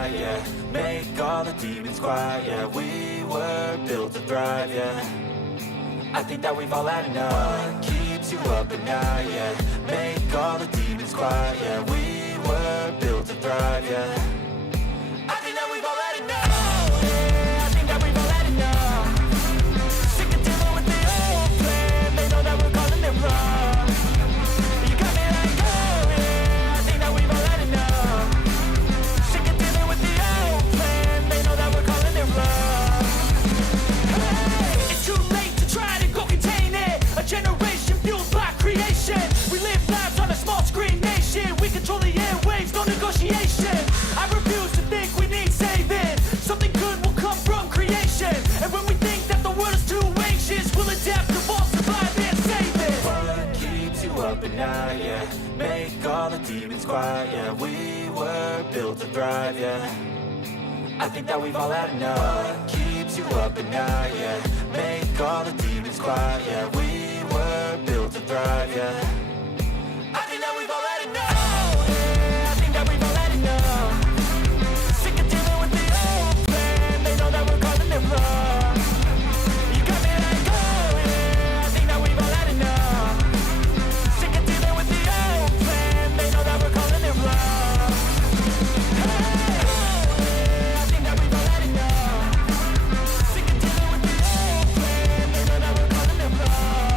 night, yeah. Make all the demons quiet, yeah. We were built to thrive, yeah. I think that we've all had enough. What keeps you up at night, yeah. Make all the demons quiet, yeah. We were built to thrive, yeah. I think that we've all had enough. Yeah, I think that we've all had enough. Sick of dealing with the old plan. They know that we're calling it wrong. You got me like, oh yeah, I think that we've all had enough. Sick of dealing with the old plan. They know that we're calling it wrong. Hey, it's too late to try to go contain it. A generation fueled by creation. We live lives on a small screen nation. We control the airwaves, no negotiation. I refuse to think we need saving. Something good will come from creation. And when we think that the world is too anxious, we'll adapt, evolve, survive, and save it. What keeps you up at night, yeah. Make all the demons quiet, yeah. We were built to thrive, yeah. I think that we've all had enough. What keeps you up at night, yeah. Make all the demons quiet, yeah. We were built to thrive, yeah. I think that we've all had enough. Yeah, I think that we've all had enough. Sick of dealing with the old plan. They know that we're calling it wrong. You got me like, oh yeah, I think that we've all had enough. Sick of dealing with the old plan. They know that we're calling it wrong. Hey, oh yeah, I think that we've all had enough. Sick of dealing with the old plan. They know that we're calling it wrong.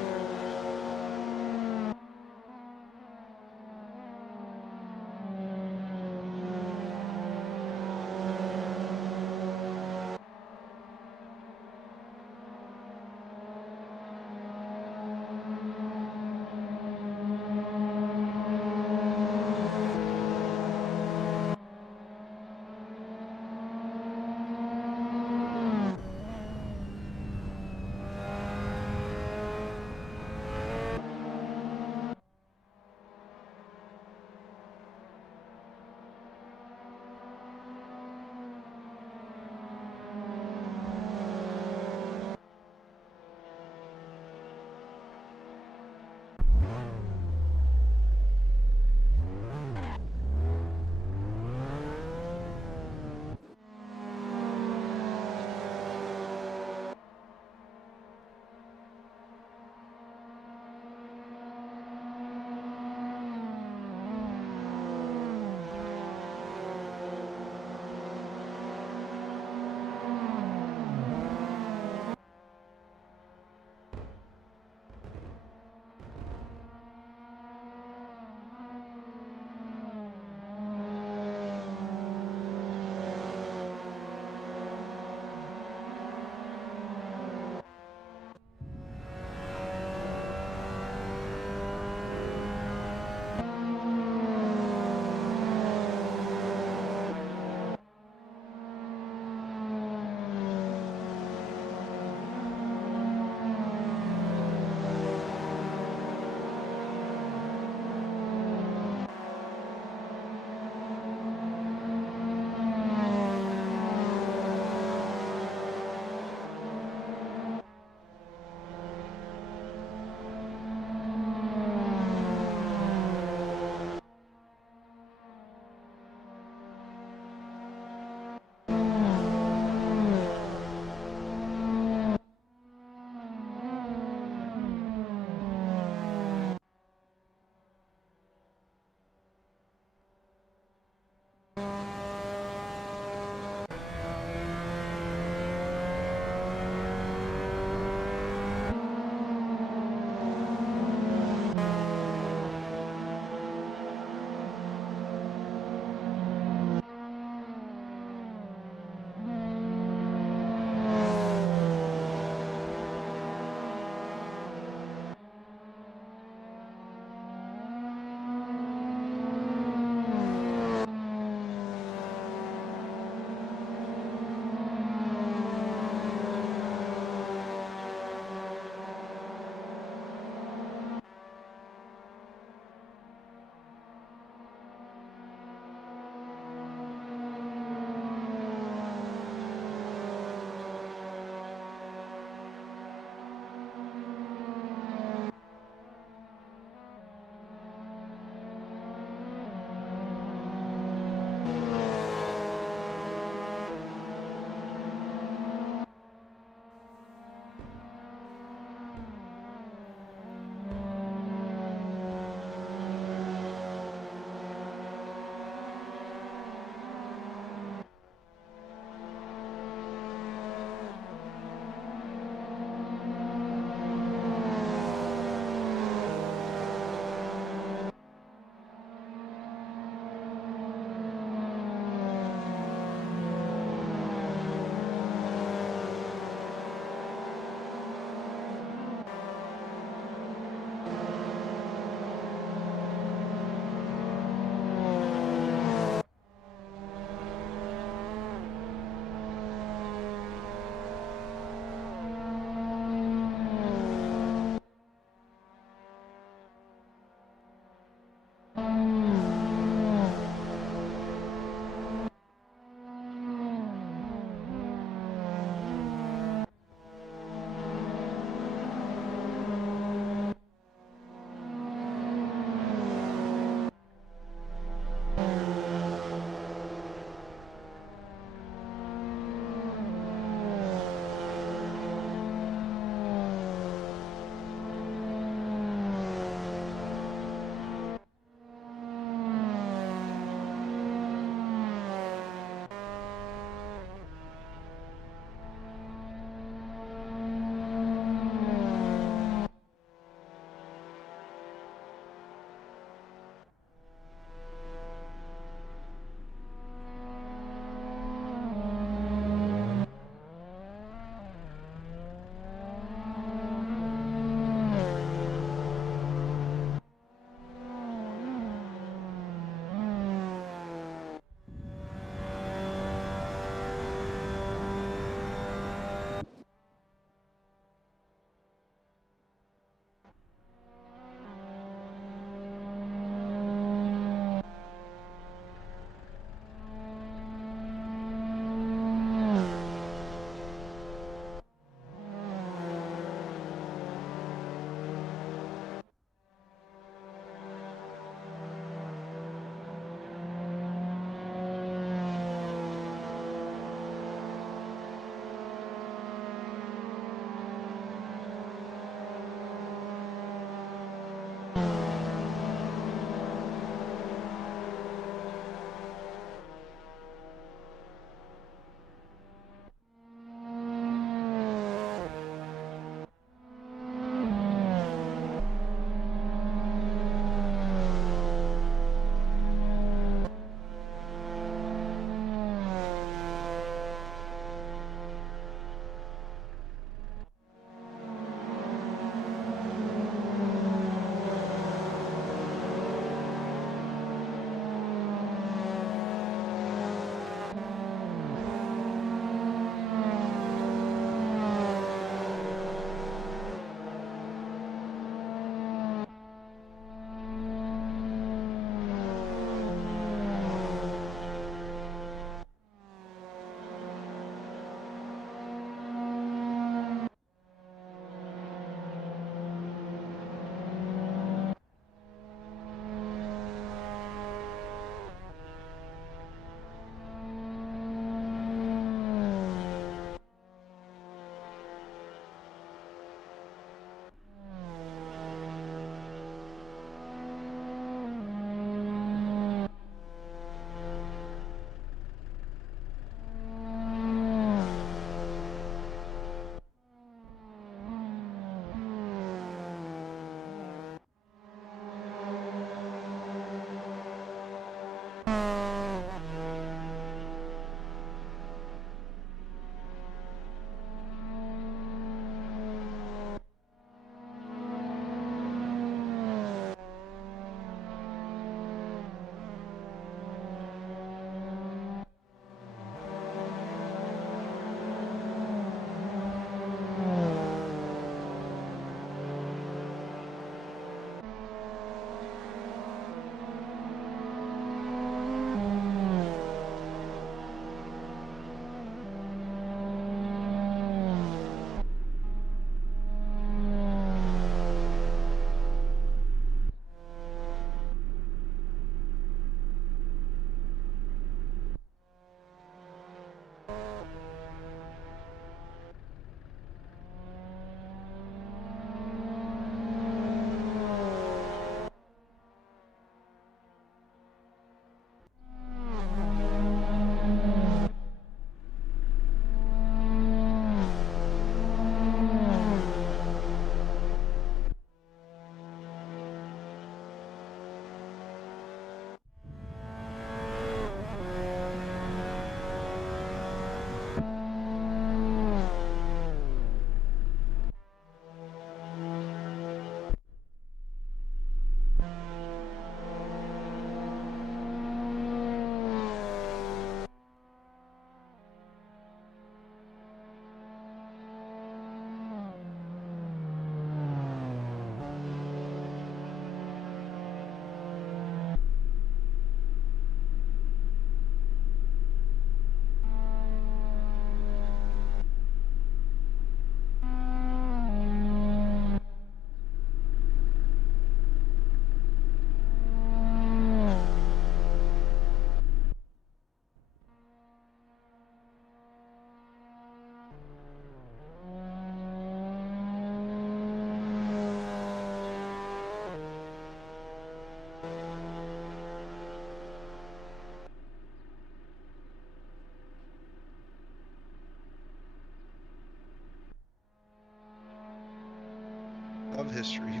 of history.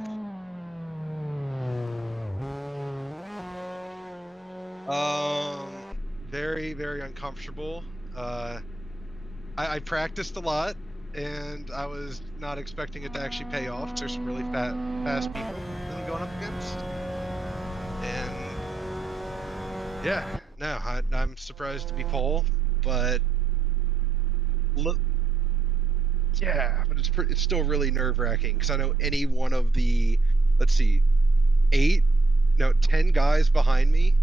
Very, very uncomfortable. I practiced a lot, and I was not expecting it to actually pay off. There's some really fast people that I'm going up against, and yeah, no, I'm surprised to be pole, but look, yeah, but it's still really nerve wracking because I know any one of the, let's see, 10 guys behind me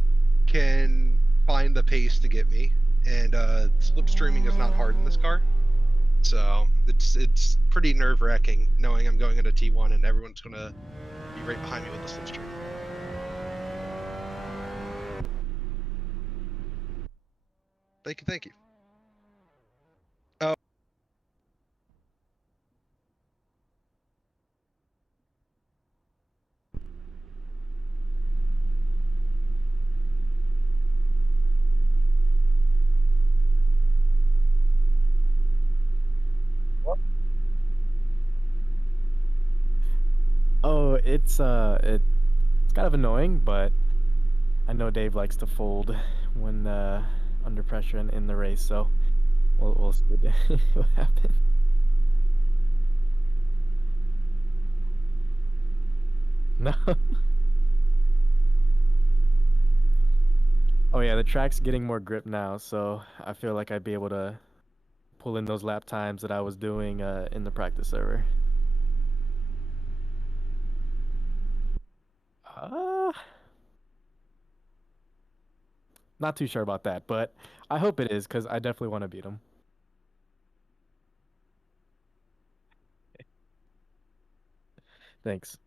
can find the pace to get me, and slipstreaming is not hard in this car. So it's pretty nerve wracking knowing I'm going at a T1 and everyone's gonna be right behind me with the slipstream. Thank you. Oh, Oh, it's kind of annoying, but I know Dave likes to fold when under pressure and in the race, so we'll see what happens. No. Oh yeah, the track's getting more grip now, so I feel like I'd be able to pull in those lap times that I was doing in the practice server. Uh, Not too sure about that, but I hope it is because I definitely want to beat him. Thanks.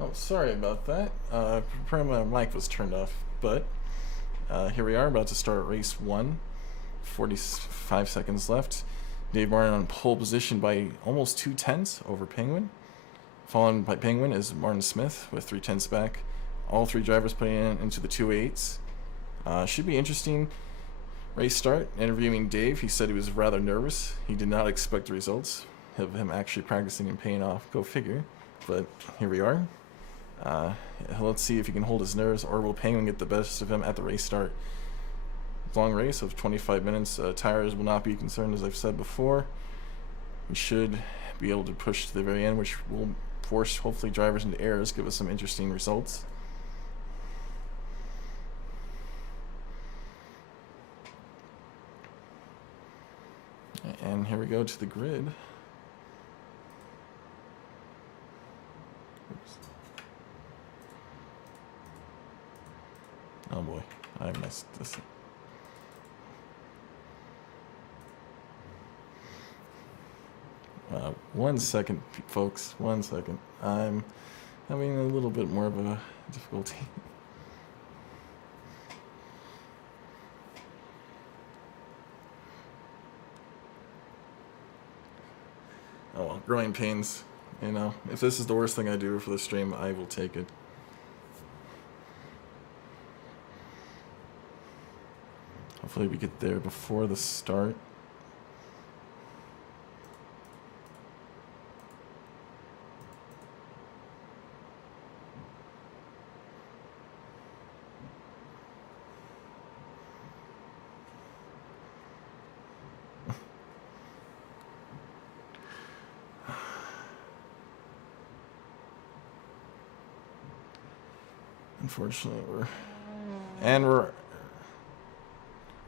Oh, sorry about that. Apparently my mic was turned off, but here we are, about to start race 1. 45 seconds left. Dave Martin on pole position by almost 2/10 over Penguin. Followed by Penguin is Martin Smith with 3/10 back. All three drivers putting into the 2.8s. Should be interesting race start. Interviewing Dave, he said he was rather nervous. He did not expect the results of him actually practicing and paying off. Go figure. But here we are. Let's see if he can hold his nerves, or will Penguin get the best of him at the race start. Long race of 25 minutes. Tires will not be concerned, as I've said before. We should be able to push to the very end, which will force, hopefully, drivers into errors, give us some interesting results. And here we go to the grid. Oops. Oh boy, I messed this up. 1 second, folks. 1 second. I'm having a little bit more of a difficulty. Oh well, growing pains. You know, if this is the worst thing I do for the stream, I will take it. Hopefully we get there before the start. Unfortunately, we're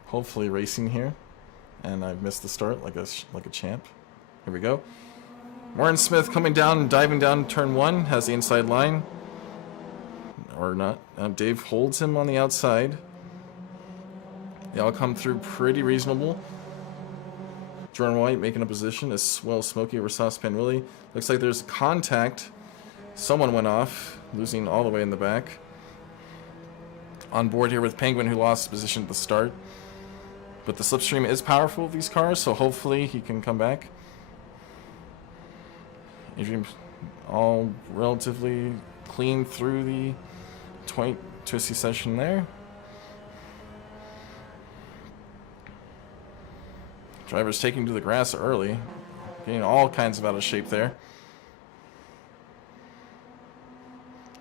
hopefully racing here, and I've missed the start like a champ. Here we go. Martin Smith coming down and diving down turn 1, has the inside line, or not. Dave holds him on the outside. They all come through pretty reasonable. Jordan White making a position as well as Smokey over Saucepan Willie. Looks like there's contact. Someone went off, losing all the way in the back. On board here with Penguin, who lost position at the start. But the slipstream is powerful with these cars, so hopefully he can come back. Adrian all relatively clean through the twisty session there. Driver's taking to the grass early, getting all kinds of out of shape there.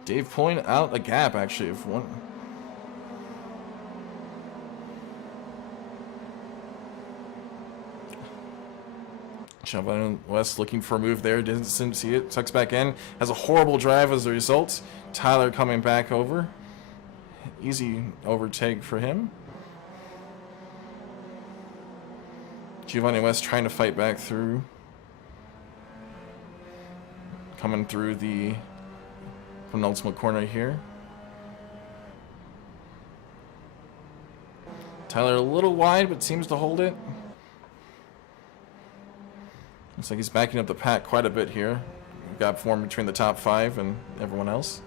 Dave pulling out a gap, actually, of one. Giovanni West looking for a move there, didn't see it, tucks back in, has a horrible drive as a result. Tyler coming back over. Easy overtake for him. Giovanni West trying to fight back through. Coming through the penultimate corner here. Tyler a little wide, but seems to hold it. Looks like he's backing up the pack quite a bit here. Gap formed between the top 5 and everyone else.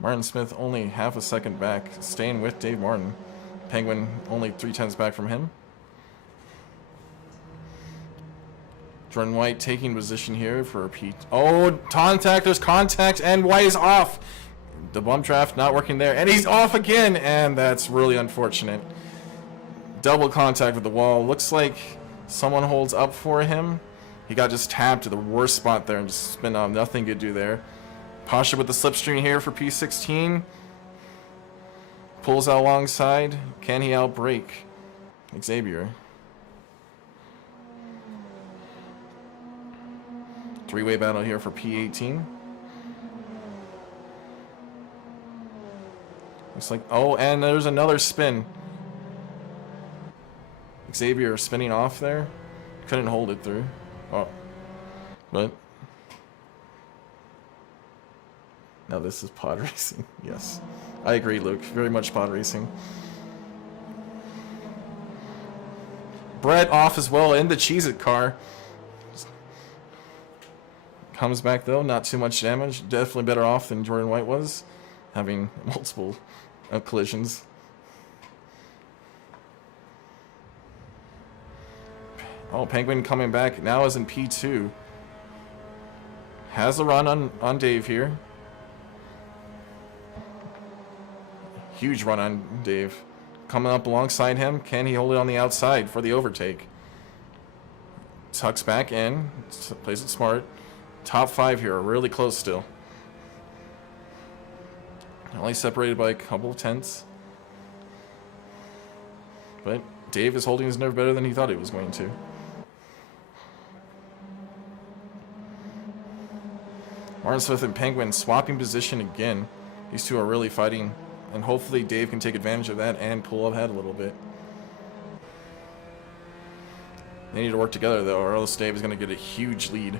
Martin Smith only half a second back, staying with Dave Martin. Penguin only 3/10 back from him. Jordan White taking position here for a Pete. Oh, contact, there's contact, and White is off. The bump draft not working there, and he's off again, and that's really unfortunate. Double contact with the wall. Looks like someone holds up for him. He got just tapped to the worst spot there and just spin off. Nothing could do there. Pasha with the slipstream here for P16. Pulls out alongside. Can he outbrake Xavier? Three-way battle here for P18. Looks like, oh, and there's another spin. Xavier spinning off there. Couldn't hold it through. Oh. But now this is pod racing. Yes. I agree, Luke. Very much pod racing. Brett off as well in the Cheez-It car. Comes back though, not too much damage. Definitely better off than Jordan White was, having multiple collisions. Oh, Penguin coming back now is in P2. Has a run on Dave here. Huge run on Dave. Coming up alongside him. Can he hold it on the outside for the overtake? Tucks back in. Plays it smart. Top 5 here. Really close still. Only separated by a couple of tenths. But Dave is holding his nerve better than he thought he was going to. Martin Smith and Penguin swapping position again. These two are really fighting, and hopefully Dave can take advantage of that and pull ahead a little bit. They need to work together though, or else Dave is going to get a huge lead.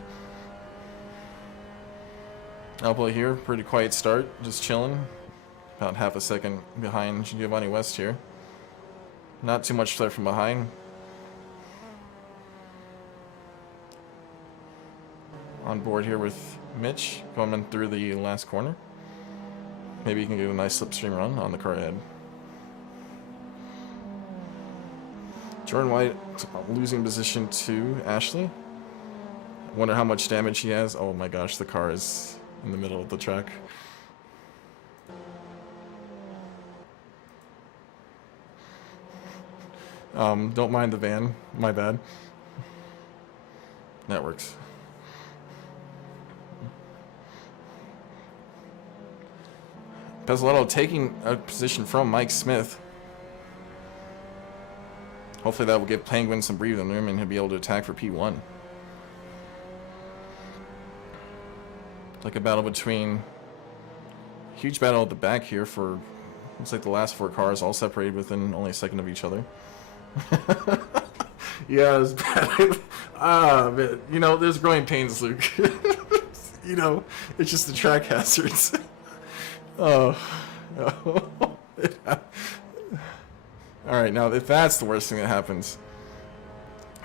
Elbow here, pretty quiet start, just chilling. About half a second behind Giovanni West here. Not too much there from behind. On board here with Mitch, coming through the last corner. Maybe he can get a nice slipstream run on the car ahead. Jordan White losing position to Ashley. Wonder how much damage he has. Oh my gosh, the car is in the middle of the track. Don't mind the van, my bad. That works. Bezzaletto taking a position from Mike Smith. Hopefully that will give Penguin some breathing room and he'll be able to attack for P1. Like a battle between... Huge battle at the back here for... Looks like the last 4 cars all separated within only a second of each other. Yeah, it's bad. Man. You know, there's growing pains, Luke. You know, it's just the track hazards. Oh. Alright, now if that's the worst thing that happens.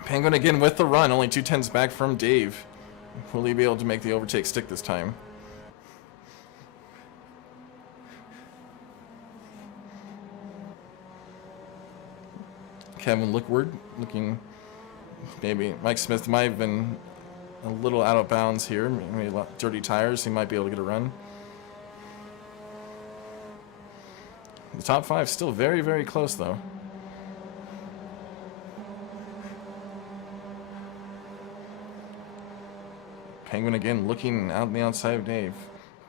Penguin again with the run, only 2/10 back from Dave. Will he be able to make the overtake stick this time? Kevin Lookward looking, maybe Mike Smith might have been a little out of bounds here. Maybe a lot dirty tires. He might be able to get a run. The top 5 still very, very close though. Penguin again looking out on the outside of Dave,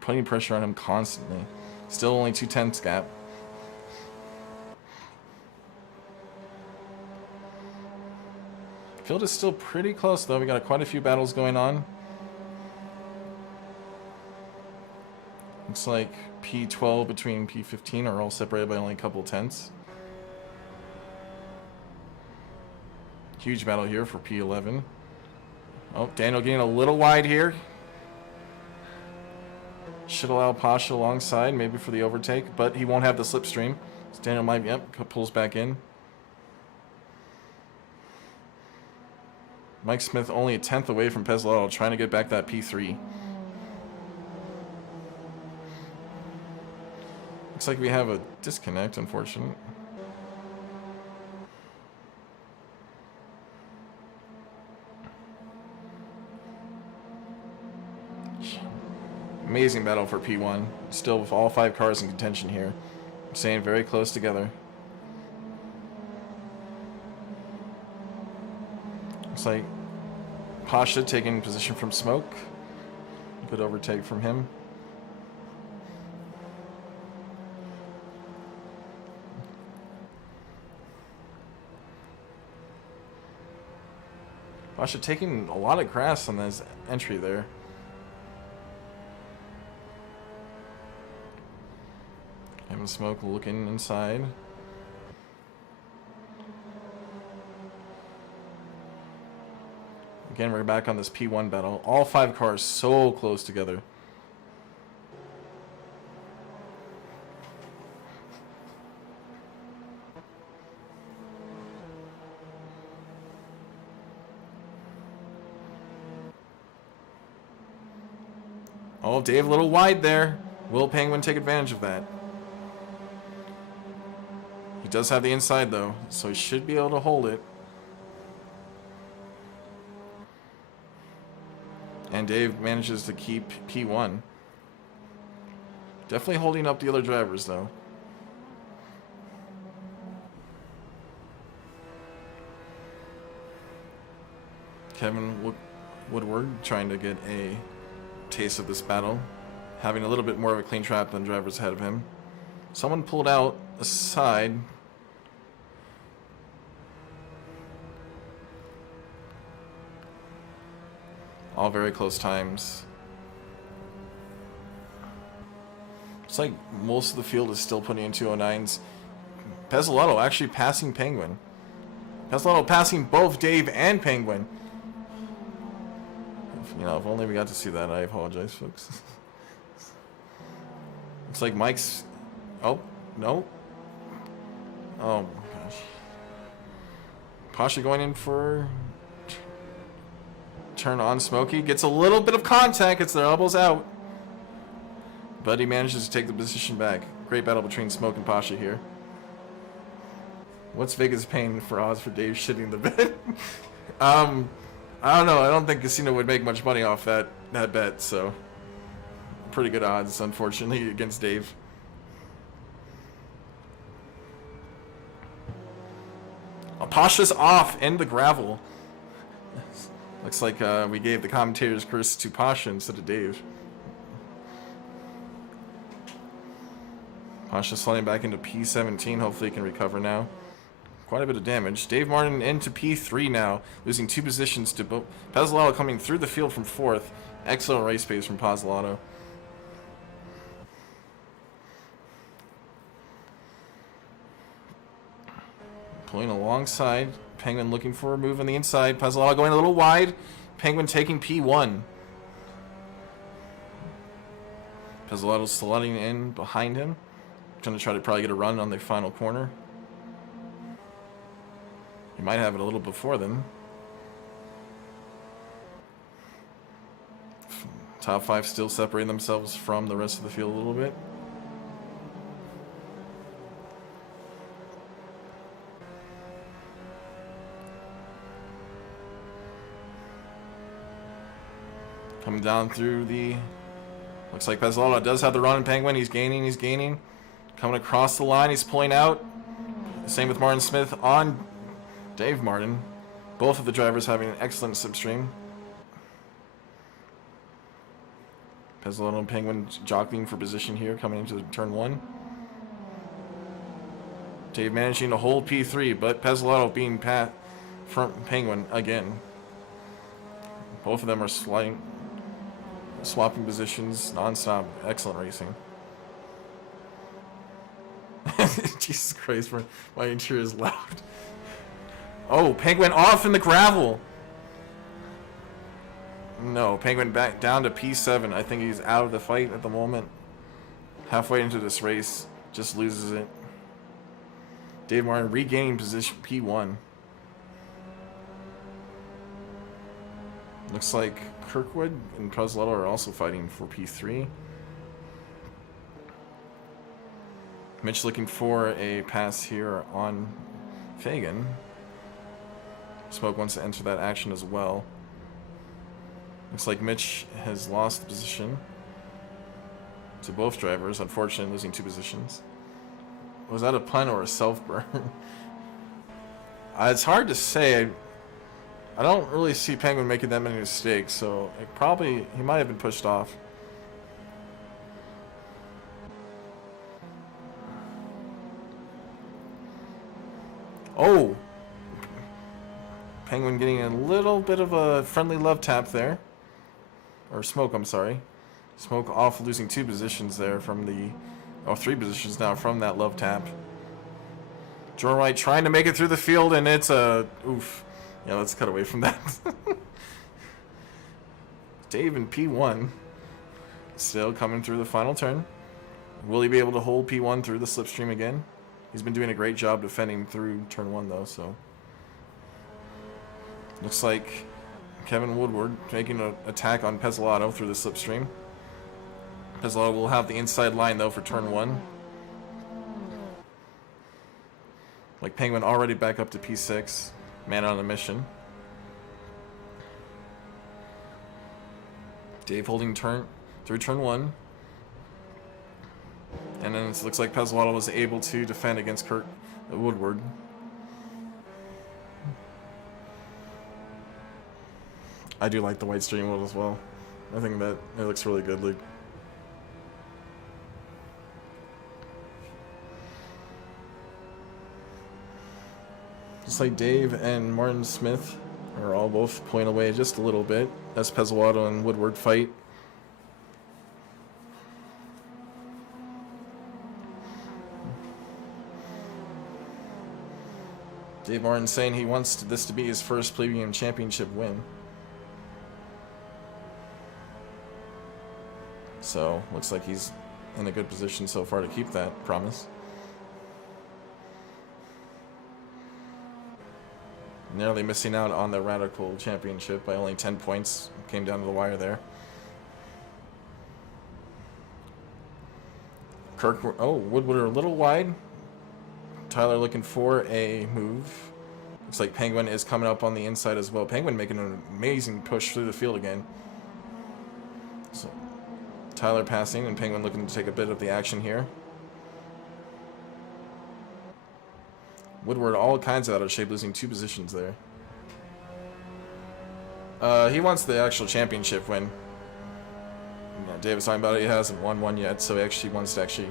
putting pressure on him constantly. Still only 2/10 gap. Field is still pretty close though. We got quite a few battles going on. Looks like P12 between P15 are all separated by only a couple tenths. Huge battle here for P11. Oh, Daniel getting a little wide here. Should allow Pasha alongside, maybe for the overtake, but he won't have the slipstream. So Daniel might, pulls back in. Mike Smith only a 10th away from Pezzolato, trying to get back that P3. Looks like we have a disconnect, unfortunate. Amazing battle for P1. Still with all 5 cars in contention here. I'm staying very close together. Looks like Pasha taking position from Smoke. Good overtake from him. Pasha taking a lot of grass on this entry there. Having Smoke looking inside. Again, we're back on this P1 battle. All 5 cars so close together. Oh, Dave a little wide there. Will Penguin take advantage of that? He does have the inside though, so he should be able to hold it. And Dave manages to keep P1. Definitely holding up the other drivers though. Kevin Woodward trying to get a taste of this battle, having a little bit more of a clean trap than drivers ahead of him. Someone pulled out a side. All very close times. It's like most of the field is still putting in 209s. Pezzolato actually passing Penguin. Pezzolato passing both Dave and Penguin. You know, if only we got to see that. I apologize, folks. Looks like Mike's... Oh, no. Oh, my gosh. Pasha going in for... Turn on Smokey. Gets a little bit of contact. Gets their elbows out. But he manages to take the position back. Great battle between Smoke and Pasha here. What's Vegas paying for odds for Dave shitting the bed? I don't know. I don't think Casino would make much money off that bet, so pretty good odds, unfortunately, against Dave. Pasha's off in the gravel. Looks like we gave the commentator's curse to Pasha instead of Dave. Pasha sliding back into P17. Hopefully he can recover now. Quite a bit of damage. Dave Martin into P3 now, losing 2 positions to both. Pezzolato coming through the field from 4th. Excellent race pace from Pezzolato. Pulling alongside. Penguin looking for a move on the inside. Pezzolato going a little wide. Penguin taking P1. Pezzolato sliding in behind him. Going to try to probably get a run on the final corner. He might have it a little before them. Top 5 still separating themselves from the rest of the field a little bit. Coming down through the... Looks like Pezzolano does have the run in Penguin. He's gaining. Coming across the line, he's pulling out. Same with Martin Smith on Dave Martin. Both of the drivers having an excellent slipstream. Pezzolano and Penguin jockeying for position here, coming into turn 1. Dave managing to hold P3, but Pezzolano being from Penguin again. Both of them are swapping positions non-stop. Excellent racing. Jesus Christ, my interior is loud. Oh, Penguin off in the gravel. No, Penguin back down to P7. I think he's out of the fight at the moment. Halfway into this race, just loses it. Dave Martin regaining position P1. Looks like Kirkwood and Pezzolano are also fighting for P3. Mitch looking for a pass here on Fagan. Smoke wants to enter that action as well. Looks like Mitch has lost the position to both drivers, unfortunately losing 2 positions. Was that a pun or a self-burn? It's hard to say. I don't really see Penguin making that many mistakes, so he might have been pushed off. Oh! Penguin getting a little bit of a friendly love tap there. Or Smoke, I'm sorry. Smoke off, losing 2 positions there from the... Oh, 3 positions now from that love tap. Jordan White trying to make it through the field, and it's a... Oof. Yeah, let's cut away from that. Dave in P1. Still coming through the final turn. Will he be able to hold P1 through the slipstream again? He's been doing a great job defending through turn 1, though, so... Looks like Kevin Woodward making an attack on Pezzolano through the slipstream. Pezzolano will have the inside line, though, for turn 1. Like Penguin already back up to P6. Man on a mission. Dave holding through turn 1. And then it looks like Pezzolano was able to defend against Woodward. I do like the white steering wheel as well. I think that it looks really good, Luke. Just like Dave and Martin Smith are all both pulling away just a little bit as Pezzolano and Woodward fight. Dave Martin saying he wants this to be his first Plebian championship win. So, looks like he's in a good position so far to keep that promise. Narrowly missing out on the Radical Championship by only 10 points. Came down to the wire there. Woodward a little wide. Tyler looking for a move. Looks like Penguin is coming up on the inside as well. Penguin making an amazing push through the field again. So Tyler passing and Penguin looking to take a bit of the action here. Woodward all kinds of out of shape, losing 2 positions there. He wants the actual championship win. Yeah, Dave was talking about it. He hasn't won one yet, so he actually wants to actually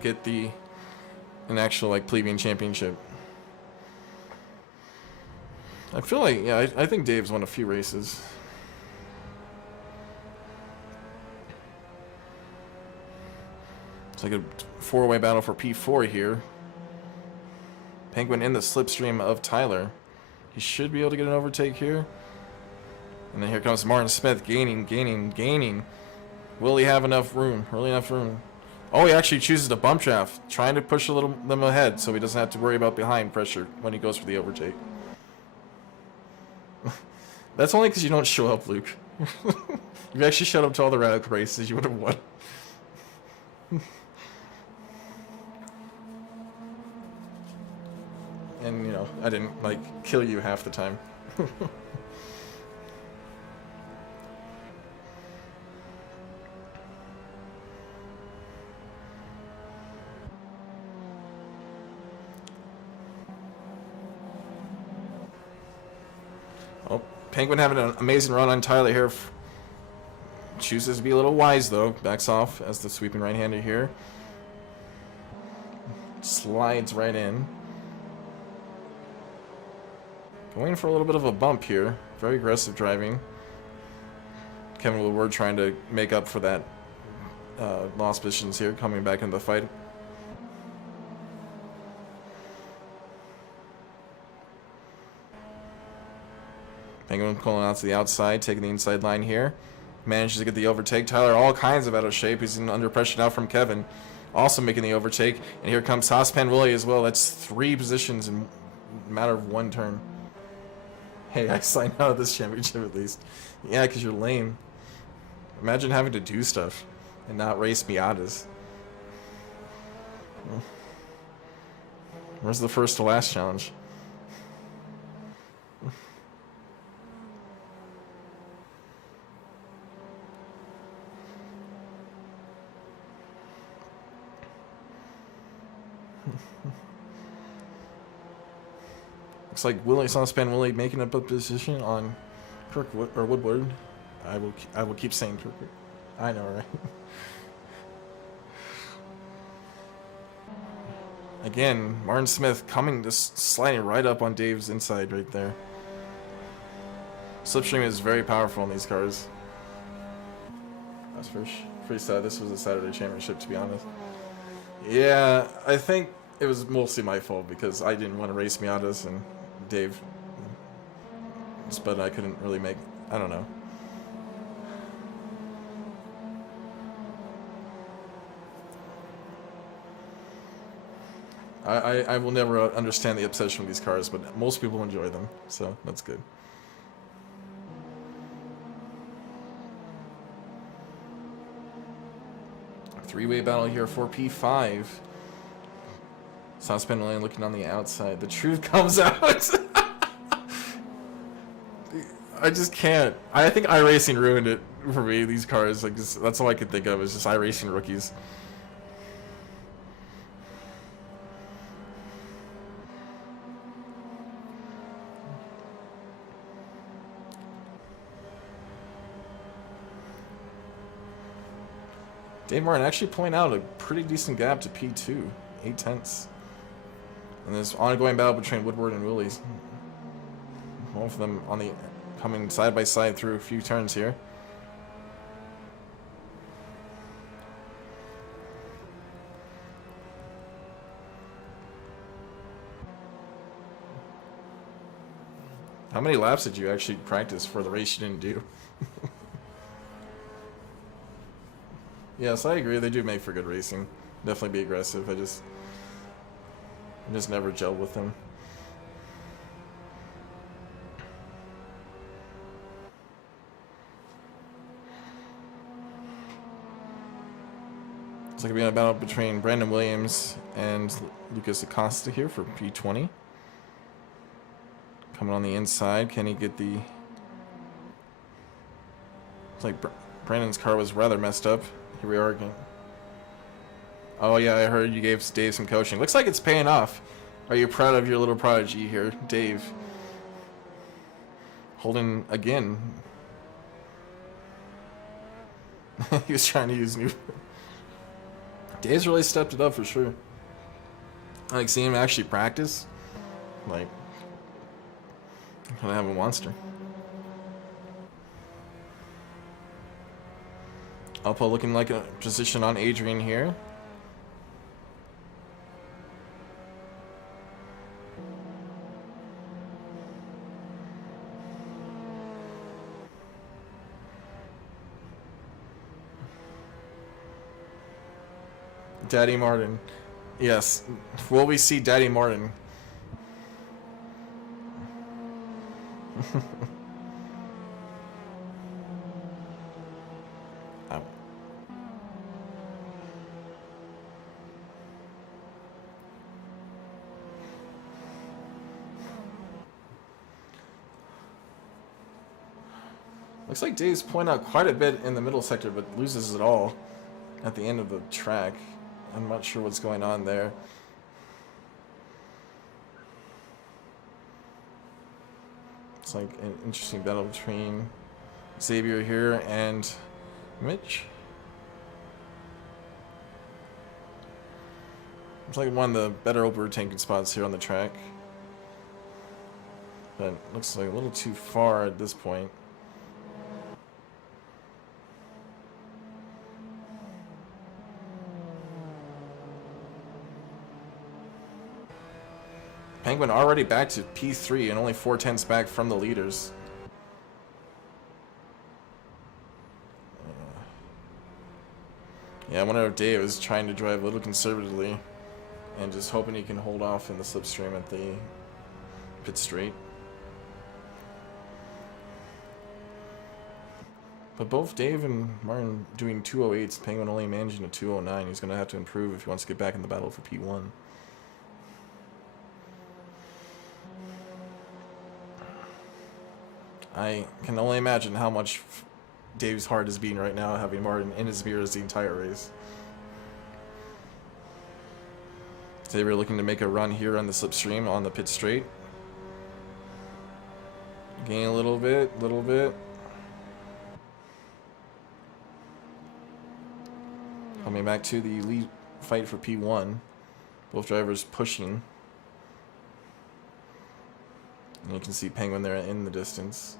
get an actual like Plebian championship. I feel like, yeah, I think Dave's won a few races. It's like a 4-way battle for P4 here. Penguin in the slipstream of Tyler. He should be able to get an overtake here. And then here comes Martin Smith gaining. Will he have enough room? Really enough room? Oh, he actually chooses to bump draft, trying to push them ahead so he doesn't have to worry about behind pressure when he goes for the overtake. That's only because you don't show up, Luke. If you actually showed up to all the Radical races, you would have won. And, you know, I didn't, like, kill you half the time. Penguin having an amazing run on Tyler here. Chooses to be a little wise, though. Backs off as the sweeping right-hander here. Slides right in. Going for a little bit of a bump here. Very aggressive driving. Kevin Woodward trying to make up for that lost positions here, coming back into the fight. Penguin pulling out to the outside, taking the inside line here. Manages to get the overtake. Tyler all kinds of out of shape. He's in under pressure now from Kevin. Also making the overtake. And here comes Saucepan Willie as well. That's 3 positions in a matter of 1 turn. Hey, I signed out of this championship at least. Yeah, because you're lame. Imagine having to do stuff and not race Miatas. Where's the first to last challenge? Looks like Willie Saucepan Willie making up a position on Kirkwood or Woodward. I will keep saying Kirkwood. I know, right? Again, Martin Smith coming, just sliding right up on Dave's inside right there. Slipstream is very powerful in these cars. That's pretty sad. This was a Saturday championship, to be honest. Yeah, I think it was mostly my fault because I didn't want to race Miatas and Dave, but I couldn't really make. I don't know. I will never understand the obsession with these cars, but most people enjoy them, so that's good. Three-way battle here for P5. Saucepan Lane looking on the outside. The truth comes out. I just can't. I think iRacing ruined it for me. These cars, like, that's all I could think of is just iRacing rookies. Dave Martin actually pulling out a pretty decent gap to P2, 8 tenths. And this ongoing battle between Woodward and Willies. Both of them on the coming side by side through a few turns here. How many laps did you actually practice for the race you didn't do? Yes, I agree. They do make for good racing. Definitely be aggressive. I just never gelled with them. It's like being a battle between Brandon Williams and Lucas Acosta here for P20. Coming on the inside, can he get the... It's like Brandon's car was rather messed up. Here we are again. Oh yeah, I heard you gave Dave some coaching. Looks like it's paying off. Are you proud of your little prodigy here, Dave? Holding again. He was trying to use new... Dave's really stepped it up for sure. I like seeing him actually practice. Like, kind of have a monster. Alpo looking like a position on Adrian here. Daddy Martin. Yes. Will we see Daddy Martin? Ow. Looks like Dave's pulling out quite a bit in the middle sector, but loses it all at the end of the track. I'm not sure what's going on there. like an interesting battle between Xavier here and Mitch. It's like one of the better overtaking spots here on the track. But looks like a little too far at this point. Penguin already back to P3 and only 4/10ths back from the leaders. Yeah, I wonder if Dave is trying to drive a little conservatively and just hoping he can hold off in the slipstream at the pit straight. But both Dave and Martin doing 208s, Penguin only managing a 209. He's going to have to improve if he wants to get back in the battle for P1. I can only imagine how much Dave's heart is beating right now, having Martin in his mirrors the entire race. Xavier looking to make a run here on the slipstream on the pit straight. Gain a little bit. Coming back to the lead fight for P1. Both drivers pushing. And you can see Penguin there in the distance.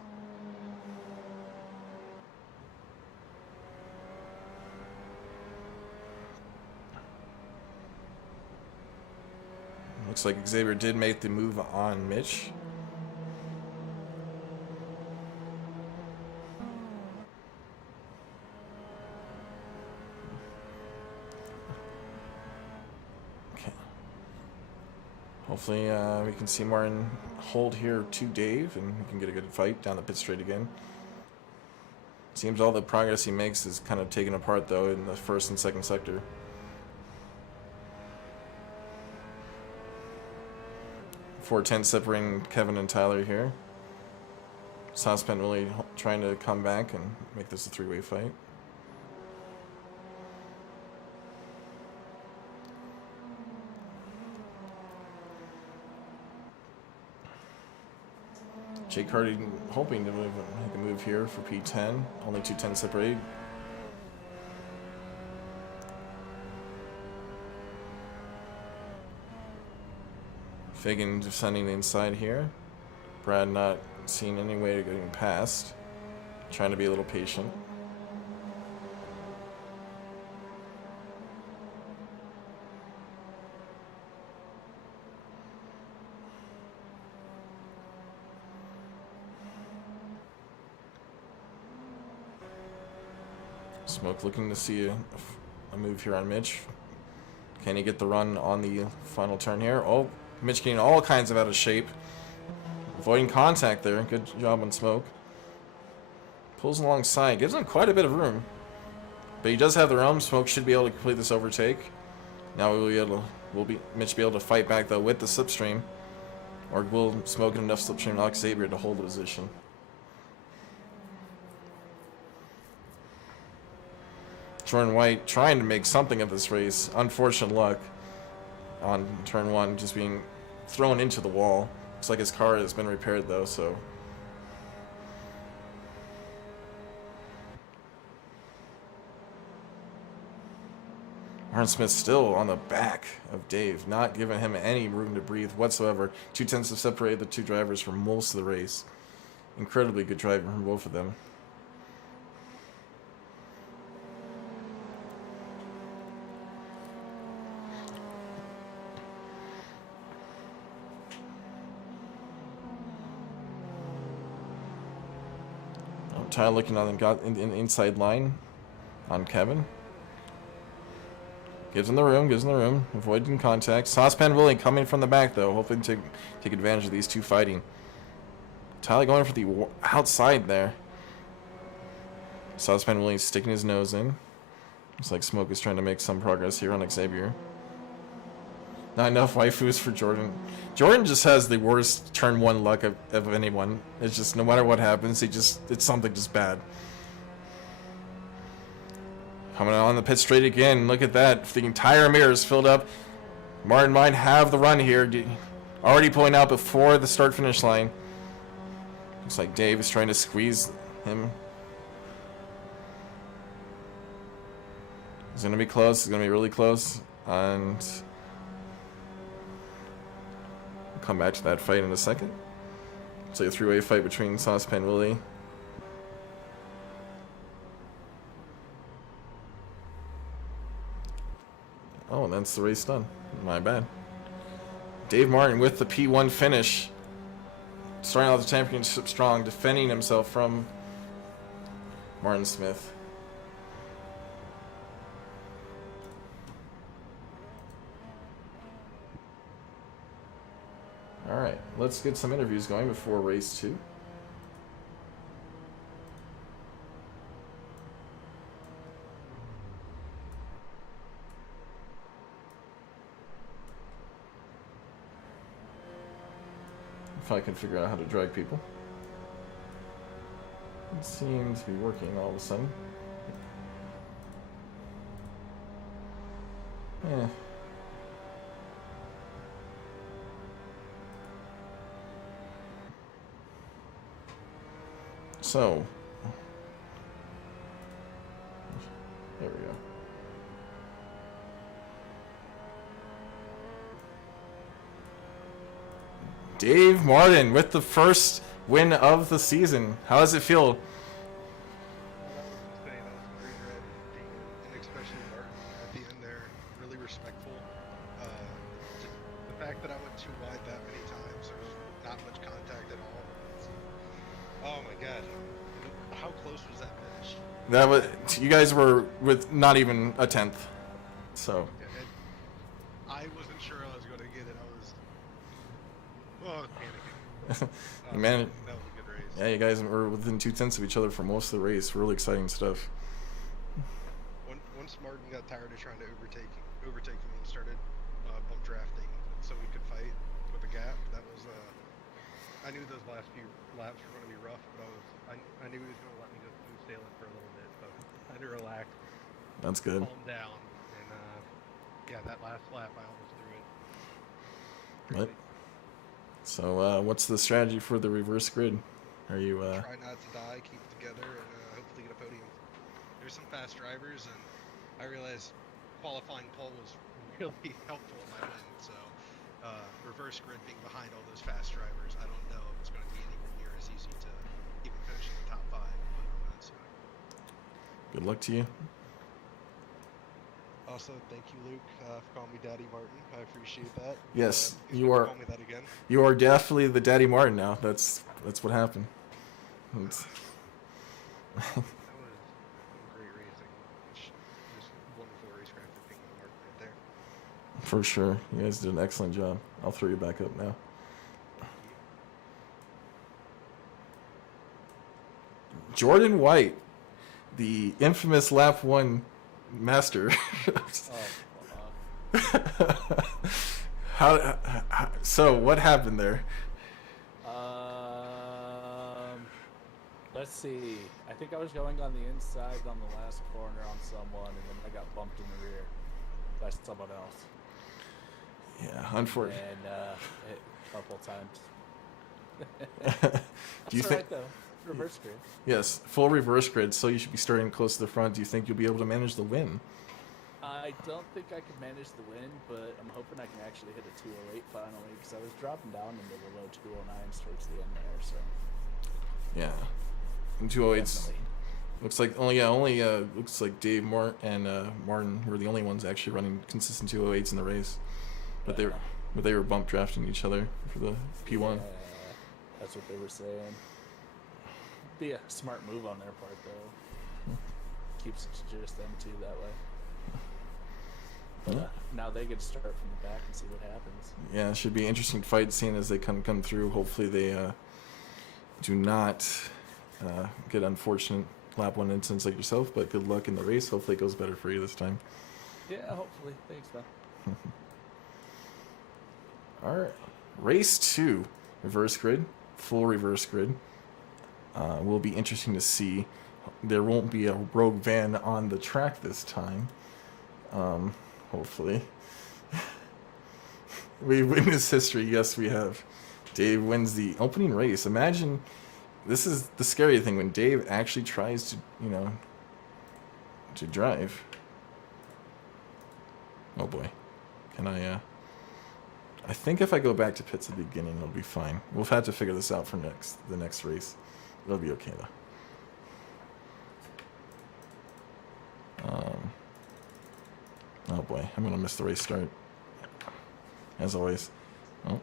Looks like Xavier did make the move on Mitch. Okay. Hopefully we can see Martin hold here to Dave and we can get a good fight down the pit straight again. Seems all the progress he makes is kind of taken apart though in the first and second sector. 4/10 separating Kevin and Tyler here. Saucepan really trying to come back and make this a three-way fight. Jake Hardy hoping to make a move here for P10. Only 2/10 separated. Fagan descending the inside here. Brad not seeing any way to getting past. Trying to be a little patient. Smoke looking to see a move here on Mitch. Can he get the run on the final turn here? Oh, Mitch getting all kinds of out of shape. Avoiding contact there. Good job on Smoke. Pulls alongside. Gives him quite a bit of room. But he does have the room. Smoke should be able to complete this overtake. Now Mitch be able to fight back though with the slipstream. Or will Smoke get enough slipstream to allow Xavier to hold the position? Jordan White trying to make something of this race. Unfortunate luck on turn one, just being thrown into the wall. Looks like his car has been repaired though, so. Aaron Smith still on the back of Dave, not giving him any room to breathe whatsoever. 2/10 have separated the two drivers for most of the race. Incredibly good driving from both of them. Tyler looking on the inside line on Kevin. Gives him the room, avoiding contact. Saucepan Willie coming from the back though, hoping to take advantage of these two fighting. Tyler going for the outside there. Saucepan Willie sticking his nose in. Looks like Smoke is trying to make some progress here on Xavier. Not enough waifus for Jordan. Jordan just has the worst turn one luck of anyone. It's just no matter what happens, it's something just bad. Coming on the pit straight again. Look at that. The entire mirror is filled up. Martin might have the run here. Already pulling out before the start finish line. Looks like Dave is trying to squeeze him. It's gonna be close. It's gonna be really close, and we'll come back to that fight in a second. It's like a three-way fight between Saucepan Willie. Oh, and that's the race done. My bad. Dave Martin with the P1 finish. Starting out the championship strong, defending himself from Martin Smith. Alright, let's get some interviews going before race 2. If I can figure out how to drag people. It seems to be working all of a sudden. Eh. So, there we go. Dave Martin with the first win of the season. How does it feel? That was insane. That was great red, and especially Martin at the end there, really respectful. The fact that I went too wide that many times, there was not much contact at all. Oh my god, how close was that finish? That was, you guys were with not even a tenth. So. I wasn't sure I was going to get it. I was panicking. Man, that was a good race. yeah, you guys were within 2/10 of each other for most of the race. Really exciting stuff. Once Martin got tired of trying to overtake me and started bump drafting so we could fight with a gap, that was I knew those last few laps were going to be rough, but I knew he was going to let me go smooth sailing for a little bit, so I had to relax. That's good. Calm down, and yeah, that last lap I almost threw it. What? So, what's the strategy for the reverse grid? Are you Try not to die, keep it together, and hopefully get a podium. There's some fast drivers, and I realized qualifying pole was really helpful in my win. So, reverse grid being behind all those fast drivers, I don't know if it's going to be anywhere near as easy to even finish in the top 5. But that's good luck to you? Also, thank you, Luke, for calling me Daddy Martin. I appreciate that. Yes, He's you gonna are. Call me that again. You are definitely the Daddy Martin now. That's what happened. It's That was great racing. Just wonderful racecraft for picking Martin right there. for sure. You guys did an excellent job. I'll throw you back up now. Jordan White, the infamous lap 1 master. How so what happened there? Let's see. I think I was going on the inside on the last corner on someone, and then I got bumped in the rear by someone else. Yeah, unfortunately. And hit a couple times. Do you That's think? right, though. Reverse grid. Yes, full reverse grid. So you should be starting close to the front. Do you think you'll be able to manage the win? I don't think I can manage the win, but I'm hoping I can actually hit a 208 finally, because I was dropping down into the low 209s towards the end there. So. Yeah. And 208s. Definitely. Looks like looks like Dave and Martin were the only ones actually running consistent 208s in the race, but they were bump drafting each other for the P1. Yeah, that's what they were saying. Be a smart move on their part, though. Keeps it to just them two that way. But now they get to start from the back and see what happens. Yeah, it should be an interesting fight, seeing as they come through. Hopefully they do not get unfortunate lap 1 incidents like yourself, but good luck in the race. Hopefully it goes better for you this time. Yeah, hopefully. Thanks, man. All right, race 2, reverse grid, full reverse grid. Will be interesting to see. There won't be a rogue van on the track this time. Hopefully. We witnessed history. Yes, we have. Dave wins the opening race. Imagine this is the scary thing when Dave actually tries to, you know, to drive. Oh boy. Can I think if I go back to pits at the beginning, it'll be fine. We'll have to figure this out for the next race. It'll be okay though. Oh boy, I'm gonna miss the race start. As always. Oh.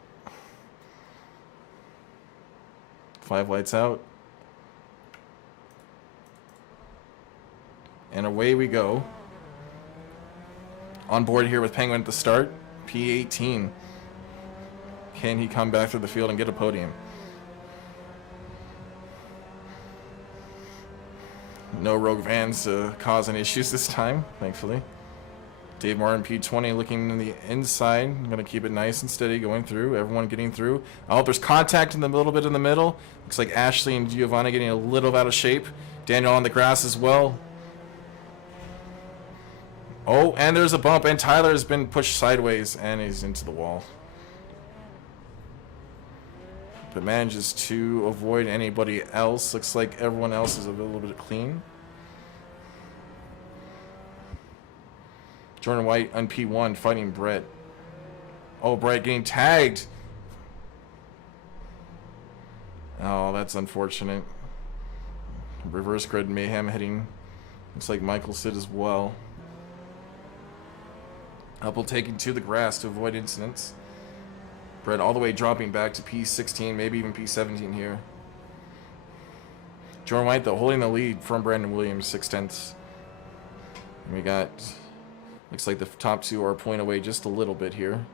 5 lights out. And away we go. On board here with Penguin at the start. P18. Can he come back through the field and get a podium? No rogue vans causing issues this time, thankfully. Dave Martin, P20, looking in the inside. I'm going to keep it nice and steady going through. Everyone getting through. Oh, there's contact in the little bit in the middle. Looks like Ashley and Giovanni getting a little out of shape. Daniel on the grass as well. Oh, and there's a bump, and Tyler has been pushed sideways, and he's into the wall. But manages to avoid anybody else. Looks like everyone else is a little bit clean. Jordan White on P1 fighting Brett. Oh, Brett getting tagged. Oh, that's unfortunate. Reverse grid mayhem hitting. Looks like Michael Sid as well. Upple taking to the grass to avoid incidents. Brett all the way dropping back to P16, maybe even P17 here. Jordan White, though, holding the lead from Brandon Williams, 6/10. And we got, looks like the top two are a point away just a little bit here.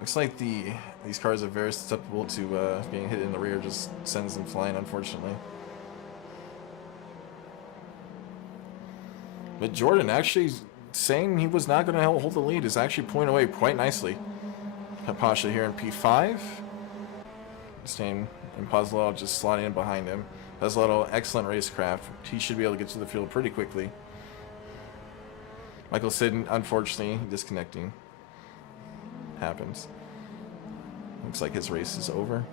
Looks like these cars are very susceptible to being hit in the rear, just sends them flying, unfortunately. But Jordan actually saying he was not going to hold the lead is actually pulling away quite nicely. Pasha here in P5. Staying in Pazlotto just slotting in behind him. Pazlotto, excellent racecraft. He should be able to get to the field pretty quickly. Michael Sid, unfortunately, disconnecting. Happens. Looks like his race is over.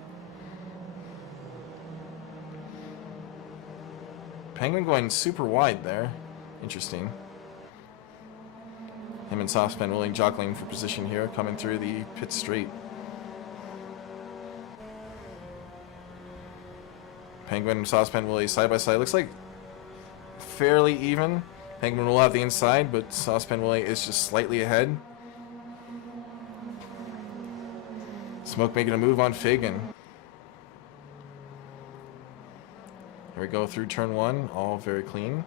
Penguin going super wide there. Interesting. Him and Softspin Willie jockeying for position here, coming through the pit straight. Penguin and Softspin Willie side by side. Looks like fairly even. Penguin will have the inside, but Softspin Willie is just slightly ahead. Smoke making a move on Fagan. Here we go through turn 1, all very clean.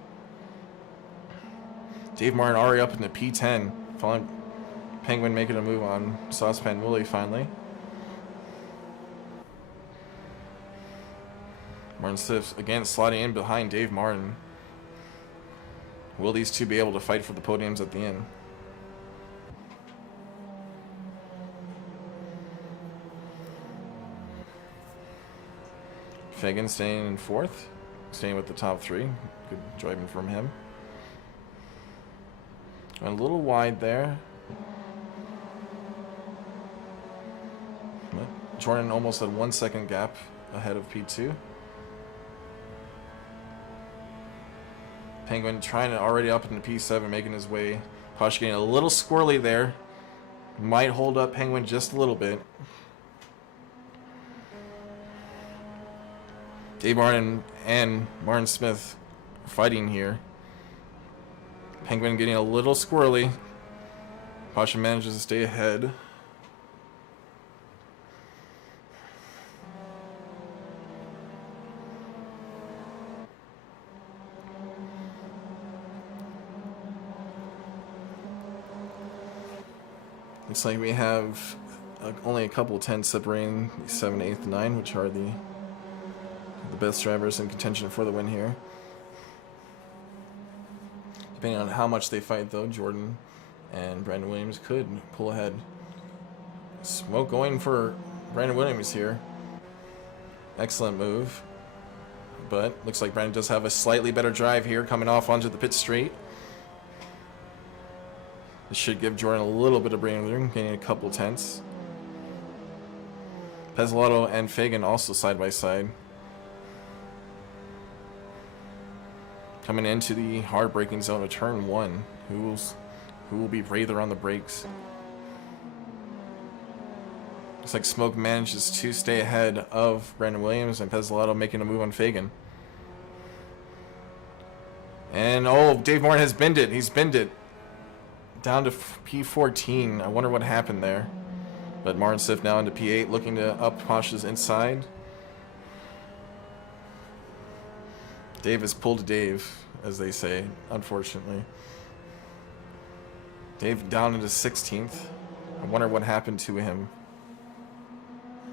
Dave Martin already up in the P10. Following Penguin making a move on Saucepan Willie finally. Martin Stiff again sliding in behind Dave Martin. Will these two be able to fight for the podiums at the end? Fagan staying in 4th, staying with the top 3. Good driving from him. A little wide there. But Jordan almost had 1 second gap ahead of P2. Penguin trying to already up into P7, making his way. Posh getting a little squirrely there. Might hold up Penguin just a little bit. Dave Martin and Martin Smith fighting here. Penguin getting a little squirrely. Pasha manages to stay ahead. Looks like we have only a couple of tenths separating 7, 8, 9, which are the best drivers in contention for the win here. Depending on how much they fight, though, Jordan and Brandon Williams could pull ahead. Smoke going for Brandon Williams here. Excellent move. But looks like Brandon does have a slightly better drive here, coming off onto the pit straight. This should give Jordan a little bit of breathing room, gaining a couple tenths. Pezzolato and Fagan also side by side. Coming into the hard braking zone of turn 1. Who will be braver on the brakes? Looks like Smoke manages to stay ahead of Brandon Williams, and Pezzolato making a move on Fagan. And oh, Dave Martin has binned it. He's binned it. Down to P14. I wonder what happened there. But Martin Swift now into P8, looking to up Pasha's inside. Dave has pulled Dave, as they say, unfortunately. Dave down into 16th. I wonder what happened to him.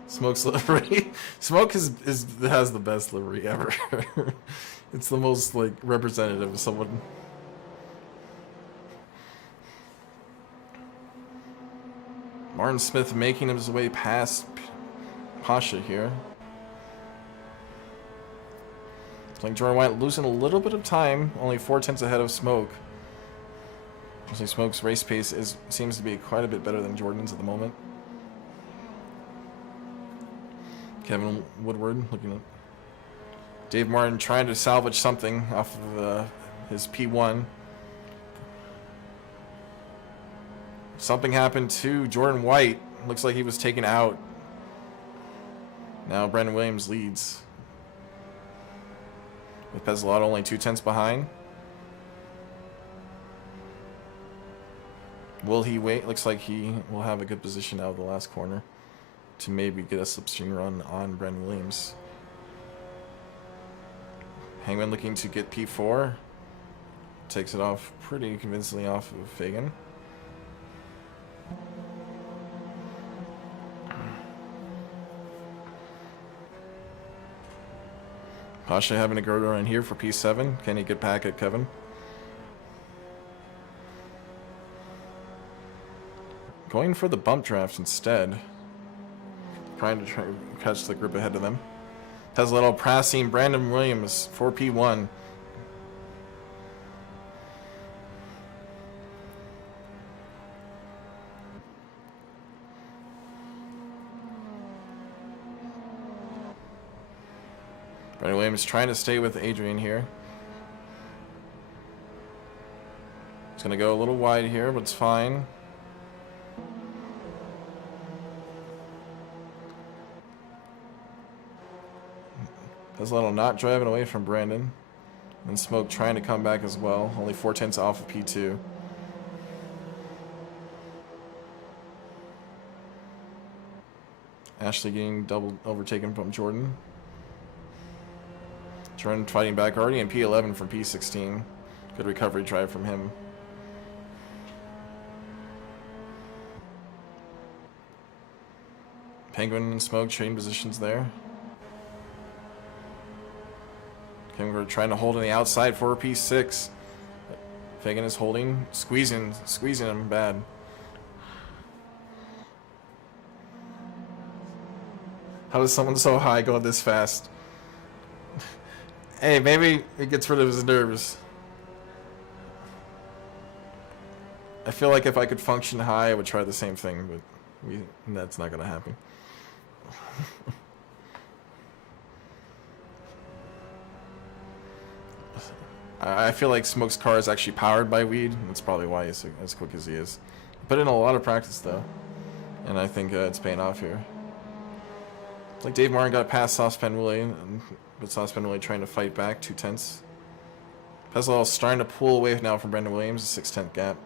Smoke's livery. Smoke has the best livery ever. It's the most like representative of someone. Martin Smith making his way past Pasha here. It's like Jordan White losing a little bit of time, only 4 tenths ahead of Smoke. Looks like Smoke's race pace seems to be quite a bit better than Jordan's at the moment. Kevin Woodward looking at Dave Martin trying to salvage something off of his P1. Something happened to Jordan White. Looks like he was taken out. Now Brandon Williams leads. With Pezzolato only 2 tenths behind. Will he wait? Looks like he will have a good position out of the last corner to maybe get a slipstream run on Brandon Williams. Hangman looking to get P4. Takes it off pretty convincingly off of Fagan. Pasha having a go run here for P7. Can he get back at Kevin? Going for the bump draft instead. Trying to catch the group ahead of them. Pezzolato passing Brandon Williams for P1. Brandon Williams trying to stay with Adrian here. He's going to go a little wide here, but it's fine. Pezzolato not driving away from Brandon. And Smoke trying to come back as well. Only 4 tenths off of P2. Ashley getting double overtaken from Jordan. Jordan fighting back already in P11 from P16. Good recovery drive from him. Penguin and Smoke trading positions there. We're trying to hold on the outside for P6. Fagan is holding, squeezing him bad. How does someone so high go this fast? Hey, maybe it gets rid of his nerves. I feel like if I could function high, I would try the same thing, but that's not going to happen. I feel like Smoke's car is actually powered by weed. That's probably why he's as quick as he is. Put in a lot of practice, though. And I think it's paying off here. It's like Dave Martin got past Saucepan Willie, but Saucepan Willie trying to fight back 2 tenths. Pezzolato starting to pull away now from Brandon Williams, a 6-tenth gap.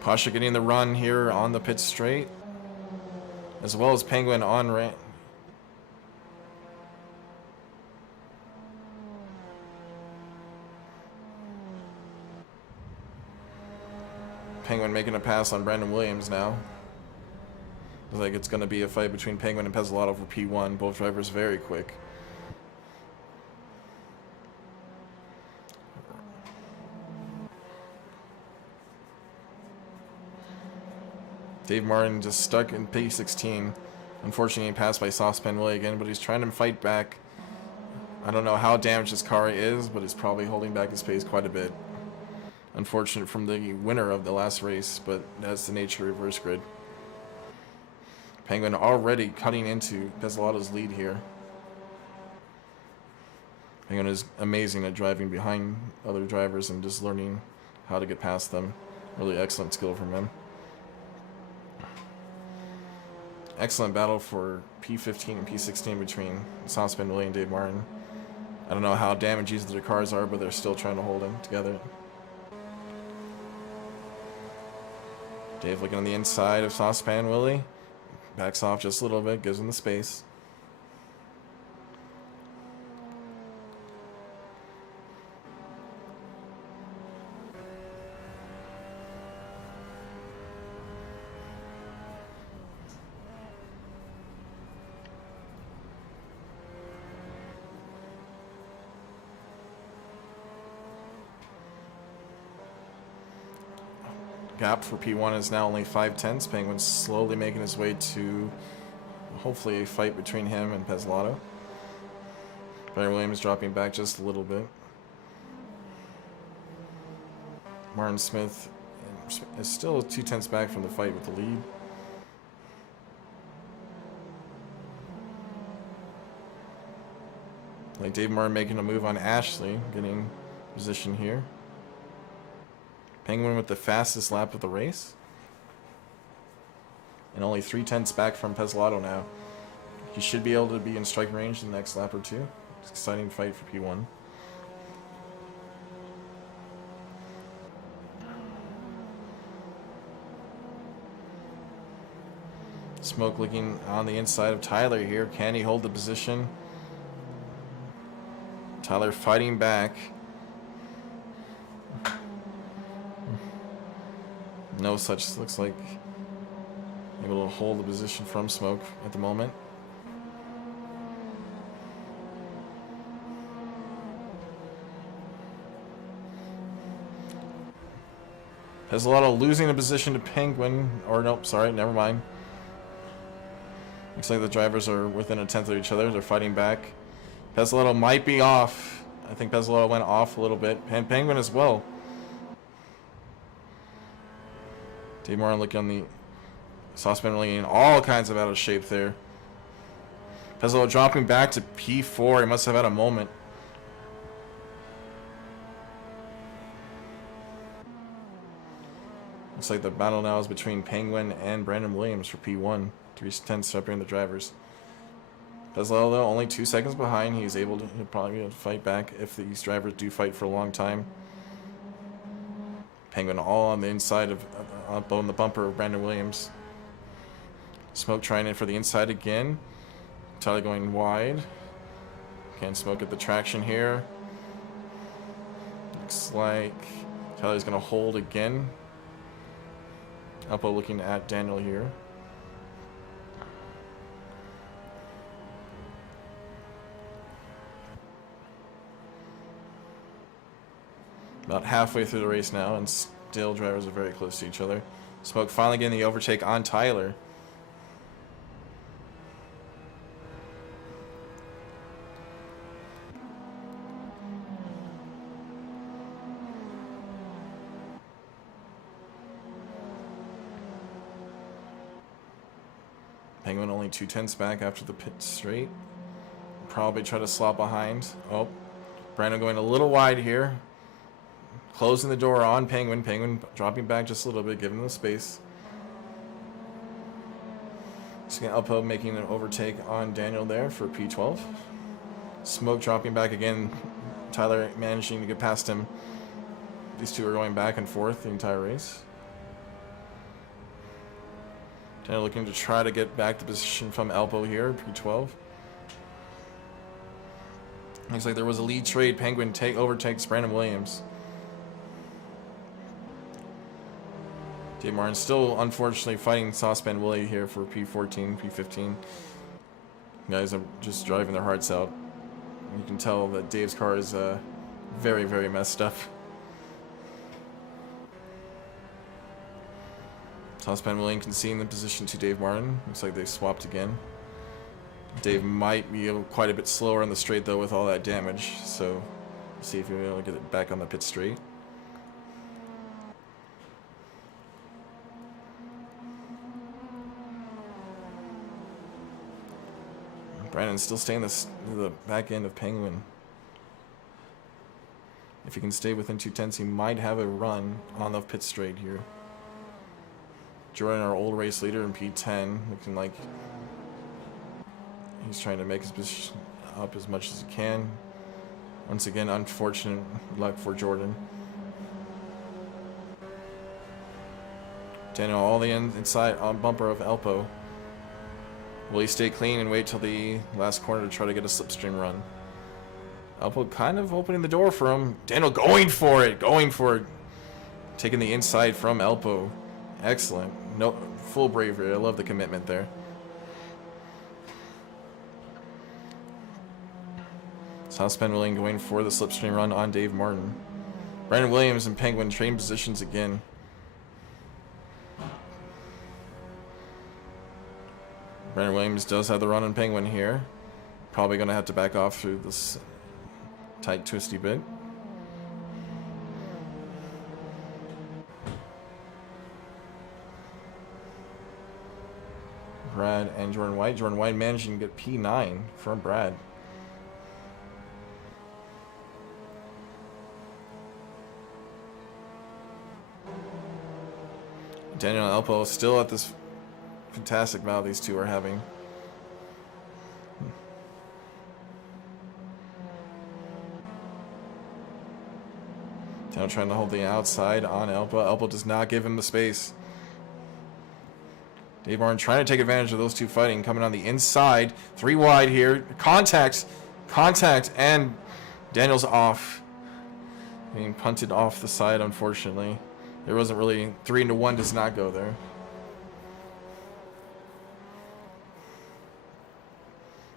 Pasha getting the run here on the pit straight, as well as Penguin on ramp. Penguin making a pass on Brandon Williams now. Looks like it's going to be a fight between Penguin and Pezzolato for P1. Both drivers very quick. Dave Martin just stuck in P16. Unfortunately, he passed by Saucepan Willie again, but he's trying to fight back. I don't know how damaged his car is, but it's probably holding back his pace quite a bit. Unfortunate from the winner of the last race, but that's the nature of reverse grid. Penguin already cutting into Pesolato's lead here. Penguin is amazing at driving behind other drivers and just learning how to get past them. Really excellent skill from him. Excellent battle for P15 and P16 between Saucepan Willie and Dave Martin. I don't know how damaged these other cars are, but they're still trying to hold them together. Dave looking on the inside of Saucepan Willie. Backs off just a little bit, gives him the space. Gap for P1 is now only 5/10. Penguin's slowly making his way to hopefully a fight between him and Pesolato. Brandon Williams dropping back just a little bit. Martin Smith is still 2/10 back from the fight with the lead. Like Dave Martin making a move on Ashley, getting position here. Penguin with the fastest lap of the race. And only 3/10 back from Pesolato now. He should be able to be in striking range in the next lap or two. It's an exciting fight for P1. Smoke looking on the inside of Tyler here. Can he hold the position? Tyler fighting back. No such, looks like able to hold the position from Smoke at the moment. Pesolato losing a position to Penguin, or nope, sorry, never mind. Looks like the drivers are within a tenth of each other. They're fighting back. Pesolato might be off. I think Pesolato went off a little bit. And Penguin as well. Dave Martin looking on the Saucepan really in all kinds of out of shape there. Pesolato dropping back to P4. He must have had a moment. Looks like the battle now is between Penguin and Brandon Williams for P1. 3/10 separating the drivers. Pesolato though only 2 seconds behind. He's able to, he'll probably be able to fight back if these drivers do fight for a long time. Penguin all on the inside of up on the bumper of Brandon Williams. Smoke trying in for the inside again. Tyler going wide. Can Smoke get the traction here? Looks like Tyler's going to hold again. Elpo looking at Daniel here. About halfway through the race now, and still drivers are very close to each other. Smoke finally getting the overtake on Tyler. Penguin only 2/10 back after the pit straight. Probably try to slot behind. Oh, Brandon going a little wide here. Closing the door on Penguin. Penguin dropping back just a little bit, giving them the space. Elpo making an overtake on Daniel there for P12. Smoke dropping back again. Tyler managing to get past him. These two are going back and forth the entire race. Daniel looking to try to get back the position from Elpo here, P12. Looks like there was a lead trade. Penguin overtakes Brandon Williams. Dave Martin still, unfortunately, fighting Saucepan Willie here for P14, P15. Guys are just driving their hearts out. You can tell that Dave's car is very, very messed up. Saucepan Willie conceding the position to Dave Martin. Looks like they swapped again. Dave might be quite a bit slower on the straight though with all that damage, so we'll see if he'll be able to get it back on the pit straight. Brandon's still staying the back end of Penguin. If he can stay within 2/10, he might have a run on the pit straight here. Jordan, our old race leader in P10, looking like he's trying to make his position up as much as he can. Once again, unfortunate luck for Jordan. Daniel, all the inside on bumper of Elpo. Will he stay clean and wait till the last corner to try to get a slipstream run? Elpo kind of opening the door for him. Daniel going for it, taking the inside from Elpo. Excellent. No, full bravery. I love the commitment there. Southspan William going for the slipstream run on Dave Martin. Brandon Williams and Penguin trading positions again. Brandon Williams does have the run on Penguin here. Probably going to have to back off through this tight, twisty bit. Brad and Jordan White. Jordan White managing to get P9 from Brad. Daniel and Elpo still at this fantastic battle these two are having. Daniel trying to hold the outside on Elpo. Elpo does not give him the space. Dave Martin trying to take advantage of those two fighting, coming on the inside. 3 wide here. Contact, and Daniel's off. Being punted off the side, unfortunately. There wasn't really 3-1 does not go there.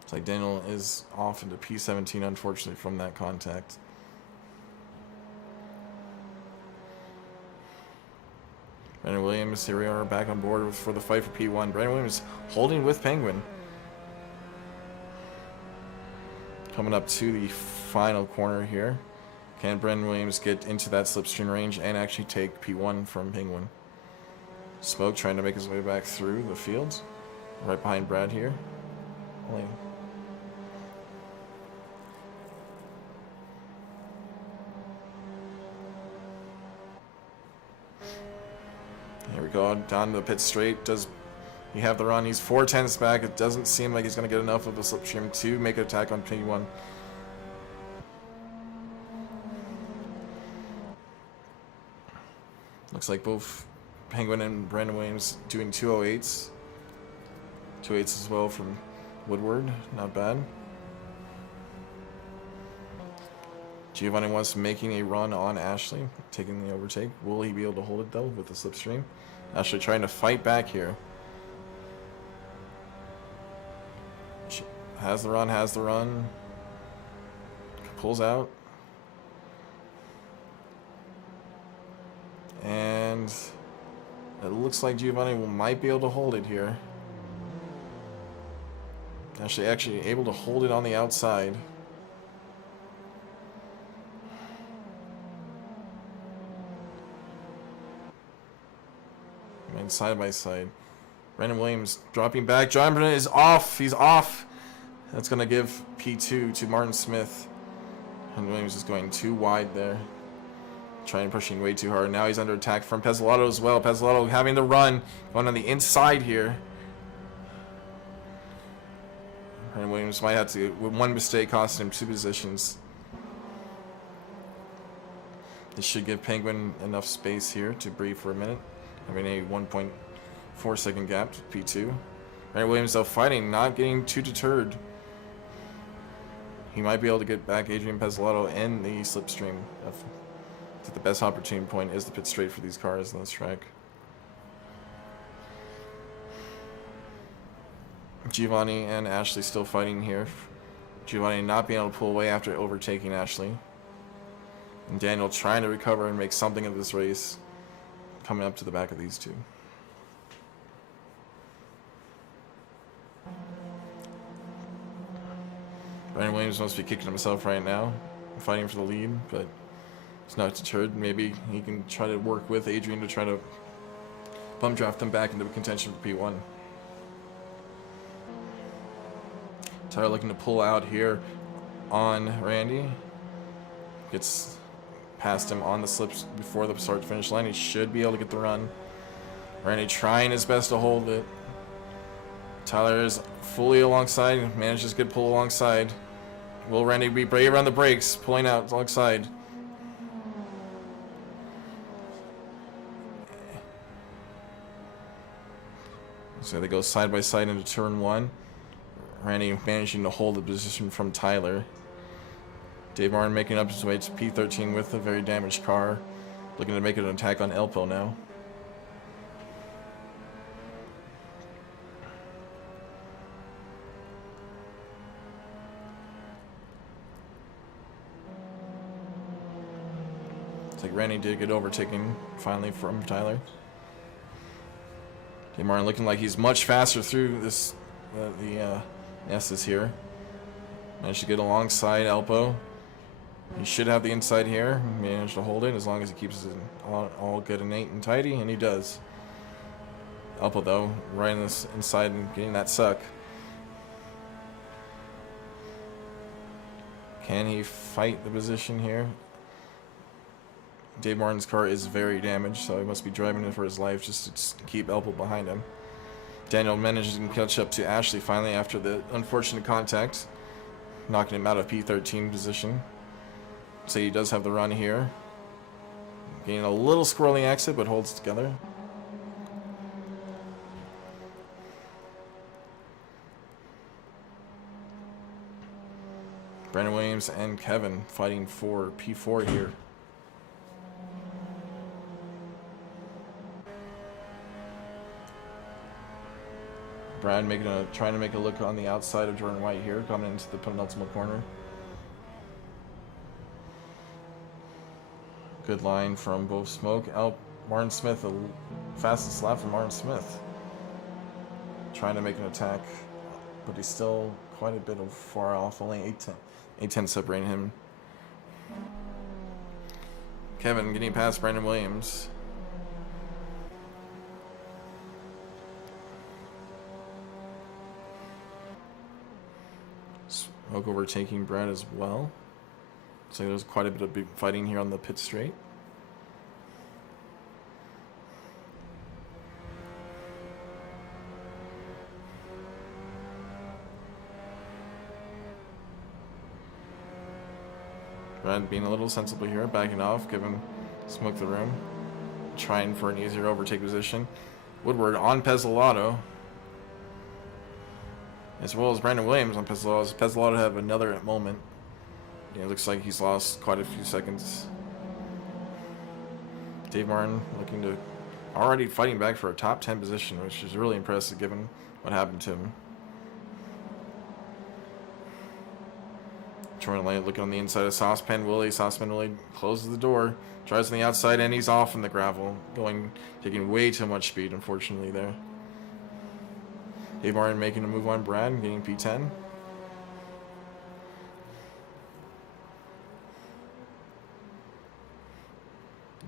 It's like Daniel is off into P17, unfortunately, from that contact. Brandon Williams, here we are back on board for the fight for P1. Brandon Williams holding with Penguin. Coming up to the final corner here. Can Brandon Williams get into that slipstream range and actually take P1 from Penguin? Smoke trying to make his way back through the field. Right behind Brad here. Only here we go, down to the pit straight. Does he have the run? He's 4/10 back. It doesn't seem like he's going to get enough of the slipstream to make an attack on P1. Looks like both Penguin and Brandon Williams doing 208s. 208s as well from Woodward. Not bad. Giovanni wants making a run on Ashley, taking the overtake. Will he be able to hold it though with the slipstream? Ashley trying to fight back here. She has the run. Pulls out. And it looks like Giovanni might be able to hold it here. Actually able to hold it on the outside. And side by side. Brandon Williams dropping back. John Brennan is off. He's off. That's going to give P2 to Martin Smith. And Williams is going too wide there. Trying pushing way too hard. Now he's under attack from Pezzolato as well. Pezzolato having the run. Going on the inside here. And Williams might have to, with one mistake, cost him 2 positions. This should give Penguin enough space here to breathe for a minute. Having a 1.4 second gap to P2. Brandon Williams though fighting, not getting too deterred. He might be able to get back Adrian Pezzolato in the slipstream. The best opportunity point is the pit straight for these cars on this track. Giovanni and Ashley still fighting here. Giovanni not being able to pull away after overtaking Ashley. And Daniel trying to recover and make something of this race. Coming up to the back of these two. Brandon Williams must be kicking himself right now, fighting for the lead, but it's not deterred. Maybe he can try to work with Adrian to try to bump draft them back into contention for P1. Tyler looking to pull out here on Randy. Gets past him on the slips before the start to finish line. He should be able to get the run. Randy trying his best to hold it. Tyler is fully alongside, manages a good pull alongside. Will Randy be brave around the brakes, pulling out alongside? So they go side by side into turn 1. Randy managing to hold the position from Tyler. Dave Martin making up his way to P13 with a very damaged car. Looking to make an attack on Elpo now. It's like Randy did get overtaken finally from Tyler. Dave Martin looking like he's much faster through this the S's here. Managed to get alongside Elpo. He should have the inside here. Managed to hold it as long as he keeps it all good and neat and tidy, and he does. Elpo though, right in this inside and getting that suck. Can he fight the position here? Dave Martin's car is very damaged, so he must be driving it for his life just to keep Elpo behind him. Daniel manages to catch up to Ashley finally after the unfortunate contact, knocking him out of P13 position. So he does have the run here. Getting a little squirrely exit, but holds together. Brandon Williams and Kevin fighting for P4 here. Brad trying to make a look on the outside of Jordan White here, coming into the penultimate corner. Good line from both Smoke. Martin Smith, the fastest lap from Martin Smith. Trying to make an attack, but he's still quite a bit far off, only 8 tenths separating him. Kevin getting past Brandon Williams. Smoke overtaking Brad as well. So there's quite a bit of big fighting here on the pit straight. Brad being a little sensible here, backing off, giving Smoke the room. Trying for an easier overtake position. Woodward on Pezzolato. As well as Brandon Williams on Pezzolato. Pezzolato have another moment. It looks like he's lost quite a few seconds. Dave Martin looking to already fighting back for a top 10 position, which is really impressive given what happened to him. Jordan Lane looking on the inside of Saucepan Willie. Saucepan Willie closes the door, drives on the outside, and he's off in the gravel, taking way too much speed, unfortunately, there. Dave Martin making a move on Brad, getting P10.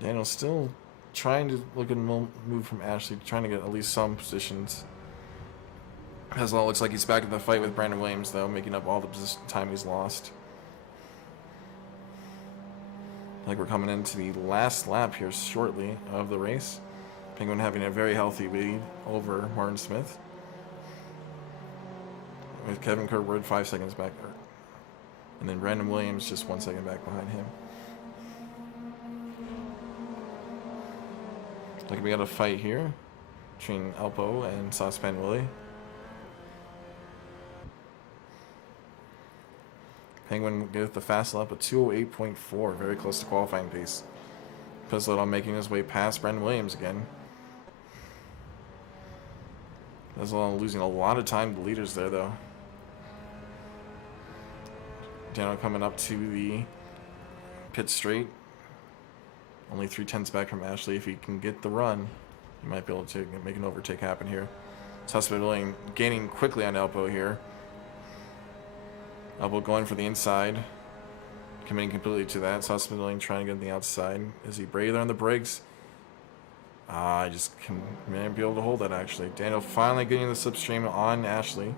Daniel still trying to look at a move from Ashley, trying to get at least some positions. Hezlaw looks like he's back in the fight with Brandon Williams, though, making up all the time he's lost. I think we're coming into the last lap here shortly of the race. Penguin having a very healthy lead over Martin Smith. With Kevin Kirkwood 5 seconds back. And then Brandon Williams just 1 second back behind him. Like we got a fight here between Elpo and Saucepan Willie. Penguin gets the fast lap at 2:08.4, very close to qualifying pace. Pezzolato making his way past Brandon Williams again. Pezzolato losing a lot of time to leaders there, though. Daniel coming up to the pit straight. Only 3 tenths back from Ashley. If he can get the run, he might be able to make an overtake happen here. Saucepan Willie gaining quickly on Elpo here. Elbow going for the inside. Committing completely to that. Saw Spindling trying to get on the outside. Is he brave there on the brakes? I just may be able to hold that actually. Daniel finally getting the slipstream on Ashley.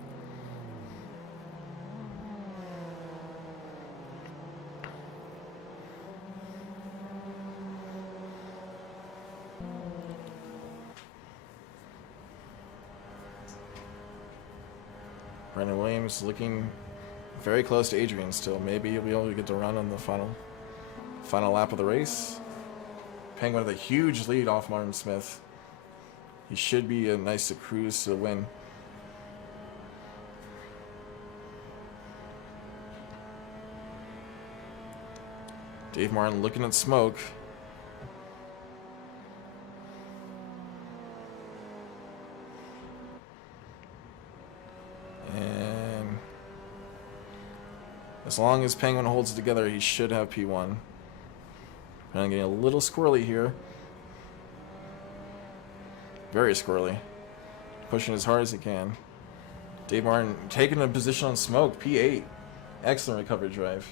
Brandon Williams looking very close to Adrian still. Maybe he'll be able to get the run on the final lap of the race. Penguin with a huge lead off Martin Smith. He should be nice to cruise to the win. Dave Martin looking at smoke. And as long as Penguin holds it together, he should have P1. I'm getting a little squirrely here. Very squirrely. Pushing as hard as he can. Dave Martin taking a position on smoke. P8. Excellent recovery drive.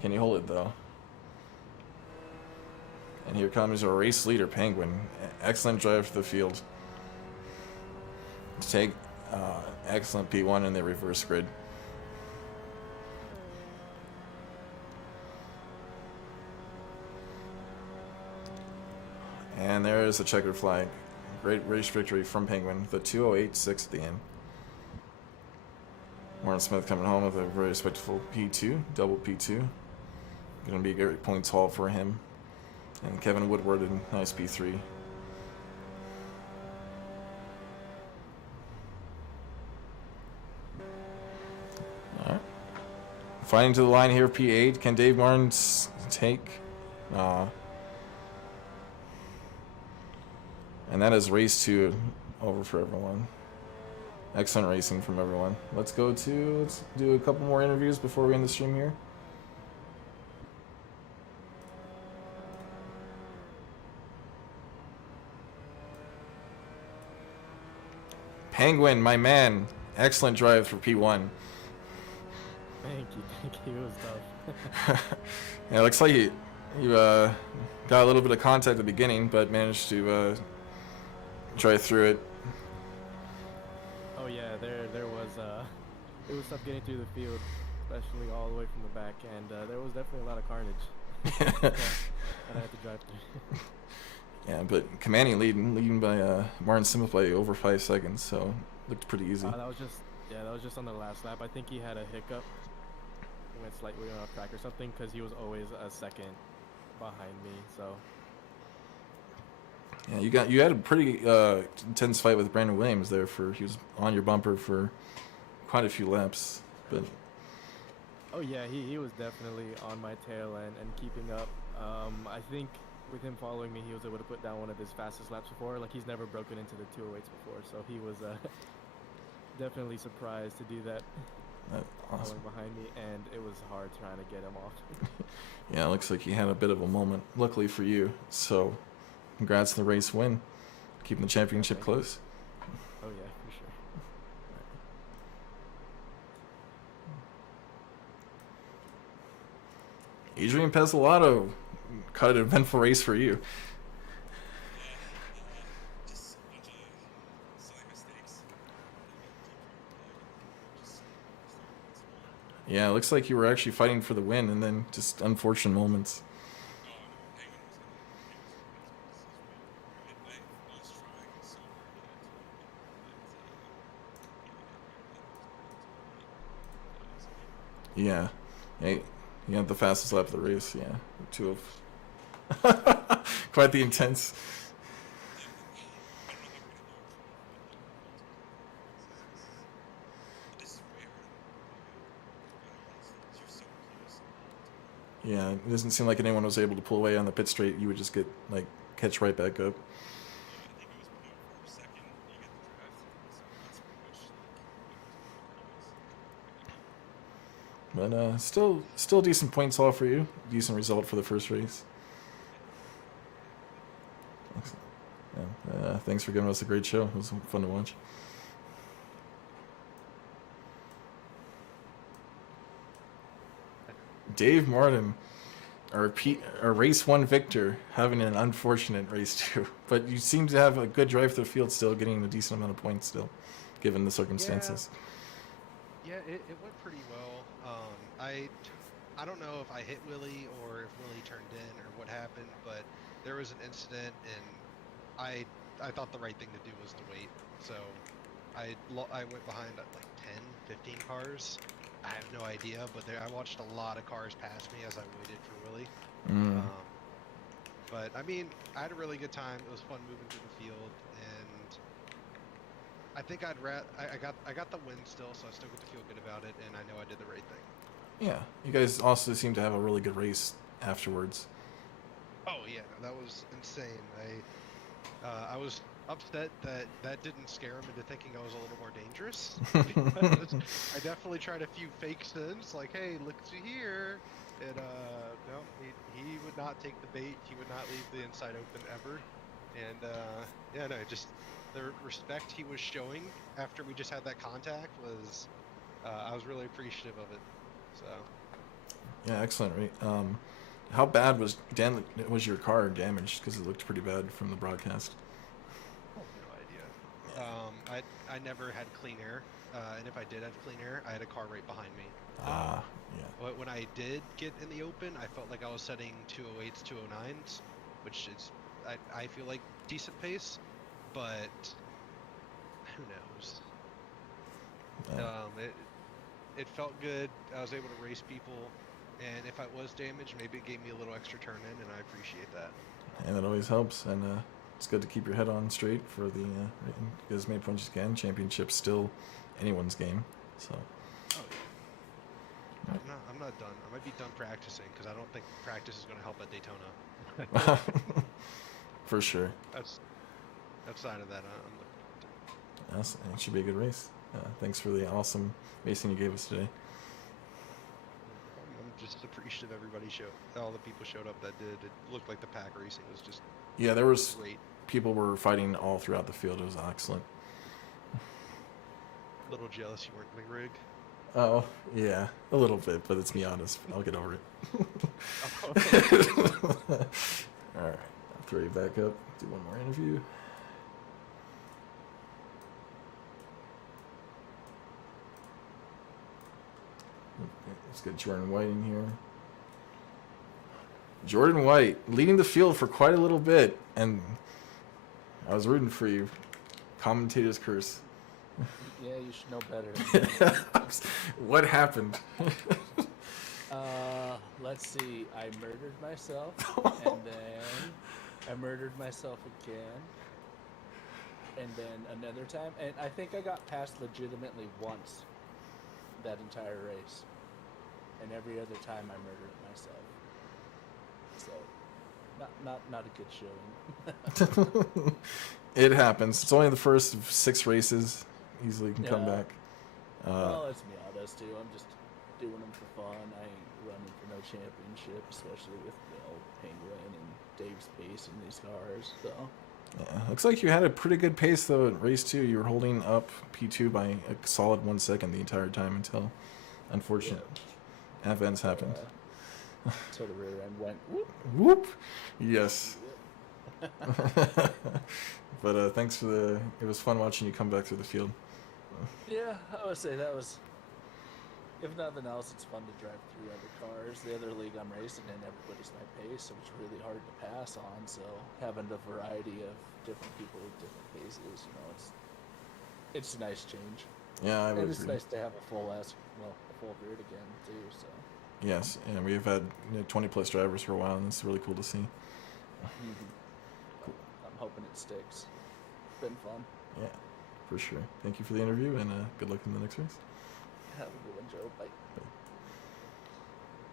Can he hold it though? And here comes a race leader, Penguin. Excellent drive for the field. To take excellent P1 in the reverse grid. And there is the checkered flag. Great race victory from Penguin. The 2:08.6 at the end. Martin Smith coming home with a very respectful P2, double P2. Going to be a great points haul for him. And Kevin Woodward in nice P3. Alright. Fighting to the line here, P8. Can Dave Martin take? And that is race 2 over for everyone. Excellent racing from everyone. Let's do a couple more interviews before we end the stream here. Penguin, my man. Excellent drive for P1. Thank you. It was tough. Yeah, it looks like you got a little bit of contact at the beginning, but managed to drive through it. Oh yeah, there was it was tough getting through the field, especially all the way from the back, and there was definitely a lot of carnage. That I had to drive through. Yeah, but commanding leading by Martin Smith by over 5 seconds, so looked pretty easy. That was just on the last lap. I think he had a hiccup. He went slightly off track or something because he was always a second behind me. So. Yeah, you had a pretty intense fight with Brandon Williams there. He was on your bumper for quite a few laps, but. Oh yeah, he was definitely on my tail and keeping up. I think with him following me, he was able to put down one of his fastest laps before. Like, he's never broken into the 208s before, so he was definitely surprised to do that. That's awesome. Behind me, and it was hard trying to get him off. Yeah, it looks like he had a bit of a moment. Luckily for you, so congrats on the race win, keeping the championship close. Oh yeah, for sure. Adrian Pezzolato, cut an eventful race for you. Just a bunch of silly mistakes. Yeah, it looks like you were actually fighting for the win, and then just unfortunate moments. Yeah. Hey, you had the fastest lap of the race, yeah. 2 of quite the intense. Yeah, it doesn't seem like anyone was able to pull away on the pit straight. You would just get, like, catch right back up. But still decent points haul for you. Decent result for the first race. Yeah, thanks for giving us a great show. It was fun to watch. Dave Martin, our race 1 victor, having an unfortunate race 2. But you seem to have a good drive through the field still, getting a decent amount of points still, given the circumstances. Yeah, it went pretty well. I don't know if I hit Willie or if Willie turned in or what happened, but there was an incident, and I thought the right thing to do was to wait. So I went behind like 10, 15 cars. I have no idea, but I watched a lot of cars pass me as I waited for Willie. But I mean, I had a really good time. It was fun moving through the field, and I think I got the win still, so I still get to feel good about it, and I know I did the right thing. Yeah, you guys also seem to have a really good race afterwards. Oh yeah, that was insane. I was upset that didn't scare him into thinking I was a little more dangerous. Because I definitely tried a few fake stunts, like, hey, look here, and no, he would not take the bait. He would not leave the inside open ever. And yeah, no, just the respect he was showing after we just had that contact was, I was really appreciative of it. So. Yeah, excellent. How bad was your car damaged? Because it looked pretty bad from the broadcast. No idea. I never had clean air, and if I did have clean air, I had a car right behind me. Yeah. But when I did get in the open, I felt like I was setting 208s, 209s, which is, I feel like decent pace, but who knows? It felt good. I was able to race people, and if I was damaged, maybe it gave me a little extra turn in, and I appreciate that. And that always helps, and it's good to keep your head on straight for the get as many points as you can. Championship's still anyone's game, so. Oh yeah. I'm not done. I might be done practicing because I don't think practice is going to help at Daytona. For sure. Outside of that, I'm looking. Yes, it should be a good race. Thanks for the awesome racing you gave us today. I'm just appreciative all the people showed up that did. It looked like the pack racing was just Yeah, there was great. People were fighting all throughout the field. It was excellent. A little jealous you weren't in the rig. Oh, yeah, a little bit, but it's me honest. I'll get over it. All right, I'll throw you back up. Do one more interview. Let's get Jordan White in here. Jordan White leading the field for quite a little bit, and I was rooting for you. Commentator's curse. Yeah, you should know better. What happened? Let's see. I murdered myself, and then I murdered myself again, and then another time, and I think I got past legitimately once that entire race, and every other time I murdered myself. So, not a good showing. It happens. It's only the first of 6 races. Easily can come back. Well, let's be honest too. I'm just doing them for fun. I ain't running for no championship, especially with Penguin and Dave's pace in these cars. So. Yeah, looks like you had a pretty good pace though at race 2. You were holding up P2 by a solid 1 second the entire time until unfortunate events happened. So the rear end went whoop. Whoop. Yes. But thanks for it was fun watching you come back through the field. Yeah, I would say that was, if nothing else, it's fun to drive through other cars. The other league I'm racing in, everybody's my pace, so it's really hard to pass on. So having a variety of different people with different paces, it's a nice change. Yeah, I would and it's agree. nice to have a full grid again too. So. Yes, and we've had 20 plus drivers for a while, and it's really cool to see. Cool. I'm hoping it sticks. It's been fun. Yeah, for sure. Thank you for the interview, and good luck in the next race. Have a good one, Joe. Bye.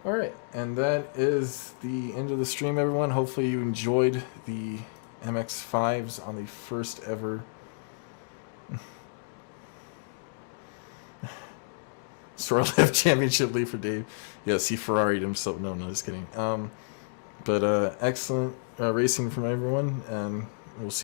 All right, and that is the end of the stream, everyone. Hopefully you enjoyed the MX-5s on the first ever Sorlift Championship lead for Dave. Yes, he Ferrari'd himself. No, just kidding. But excellent racing from everyone, and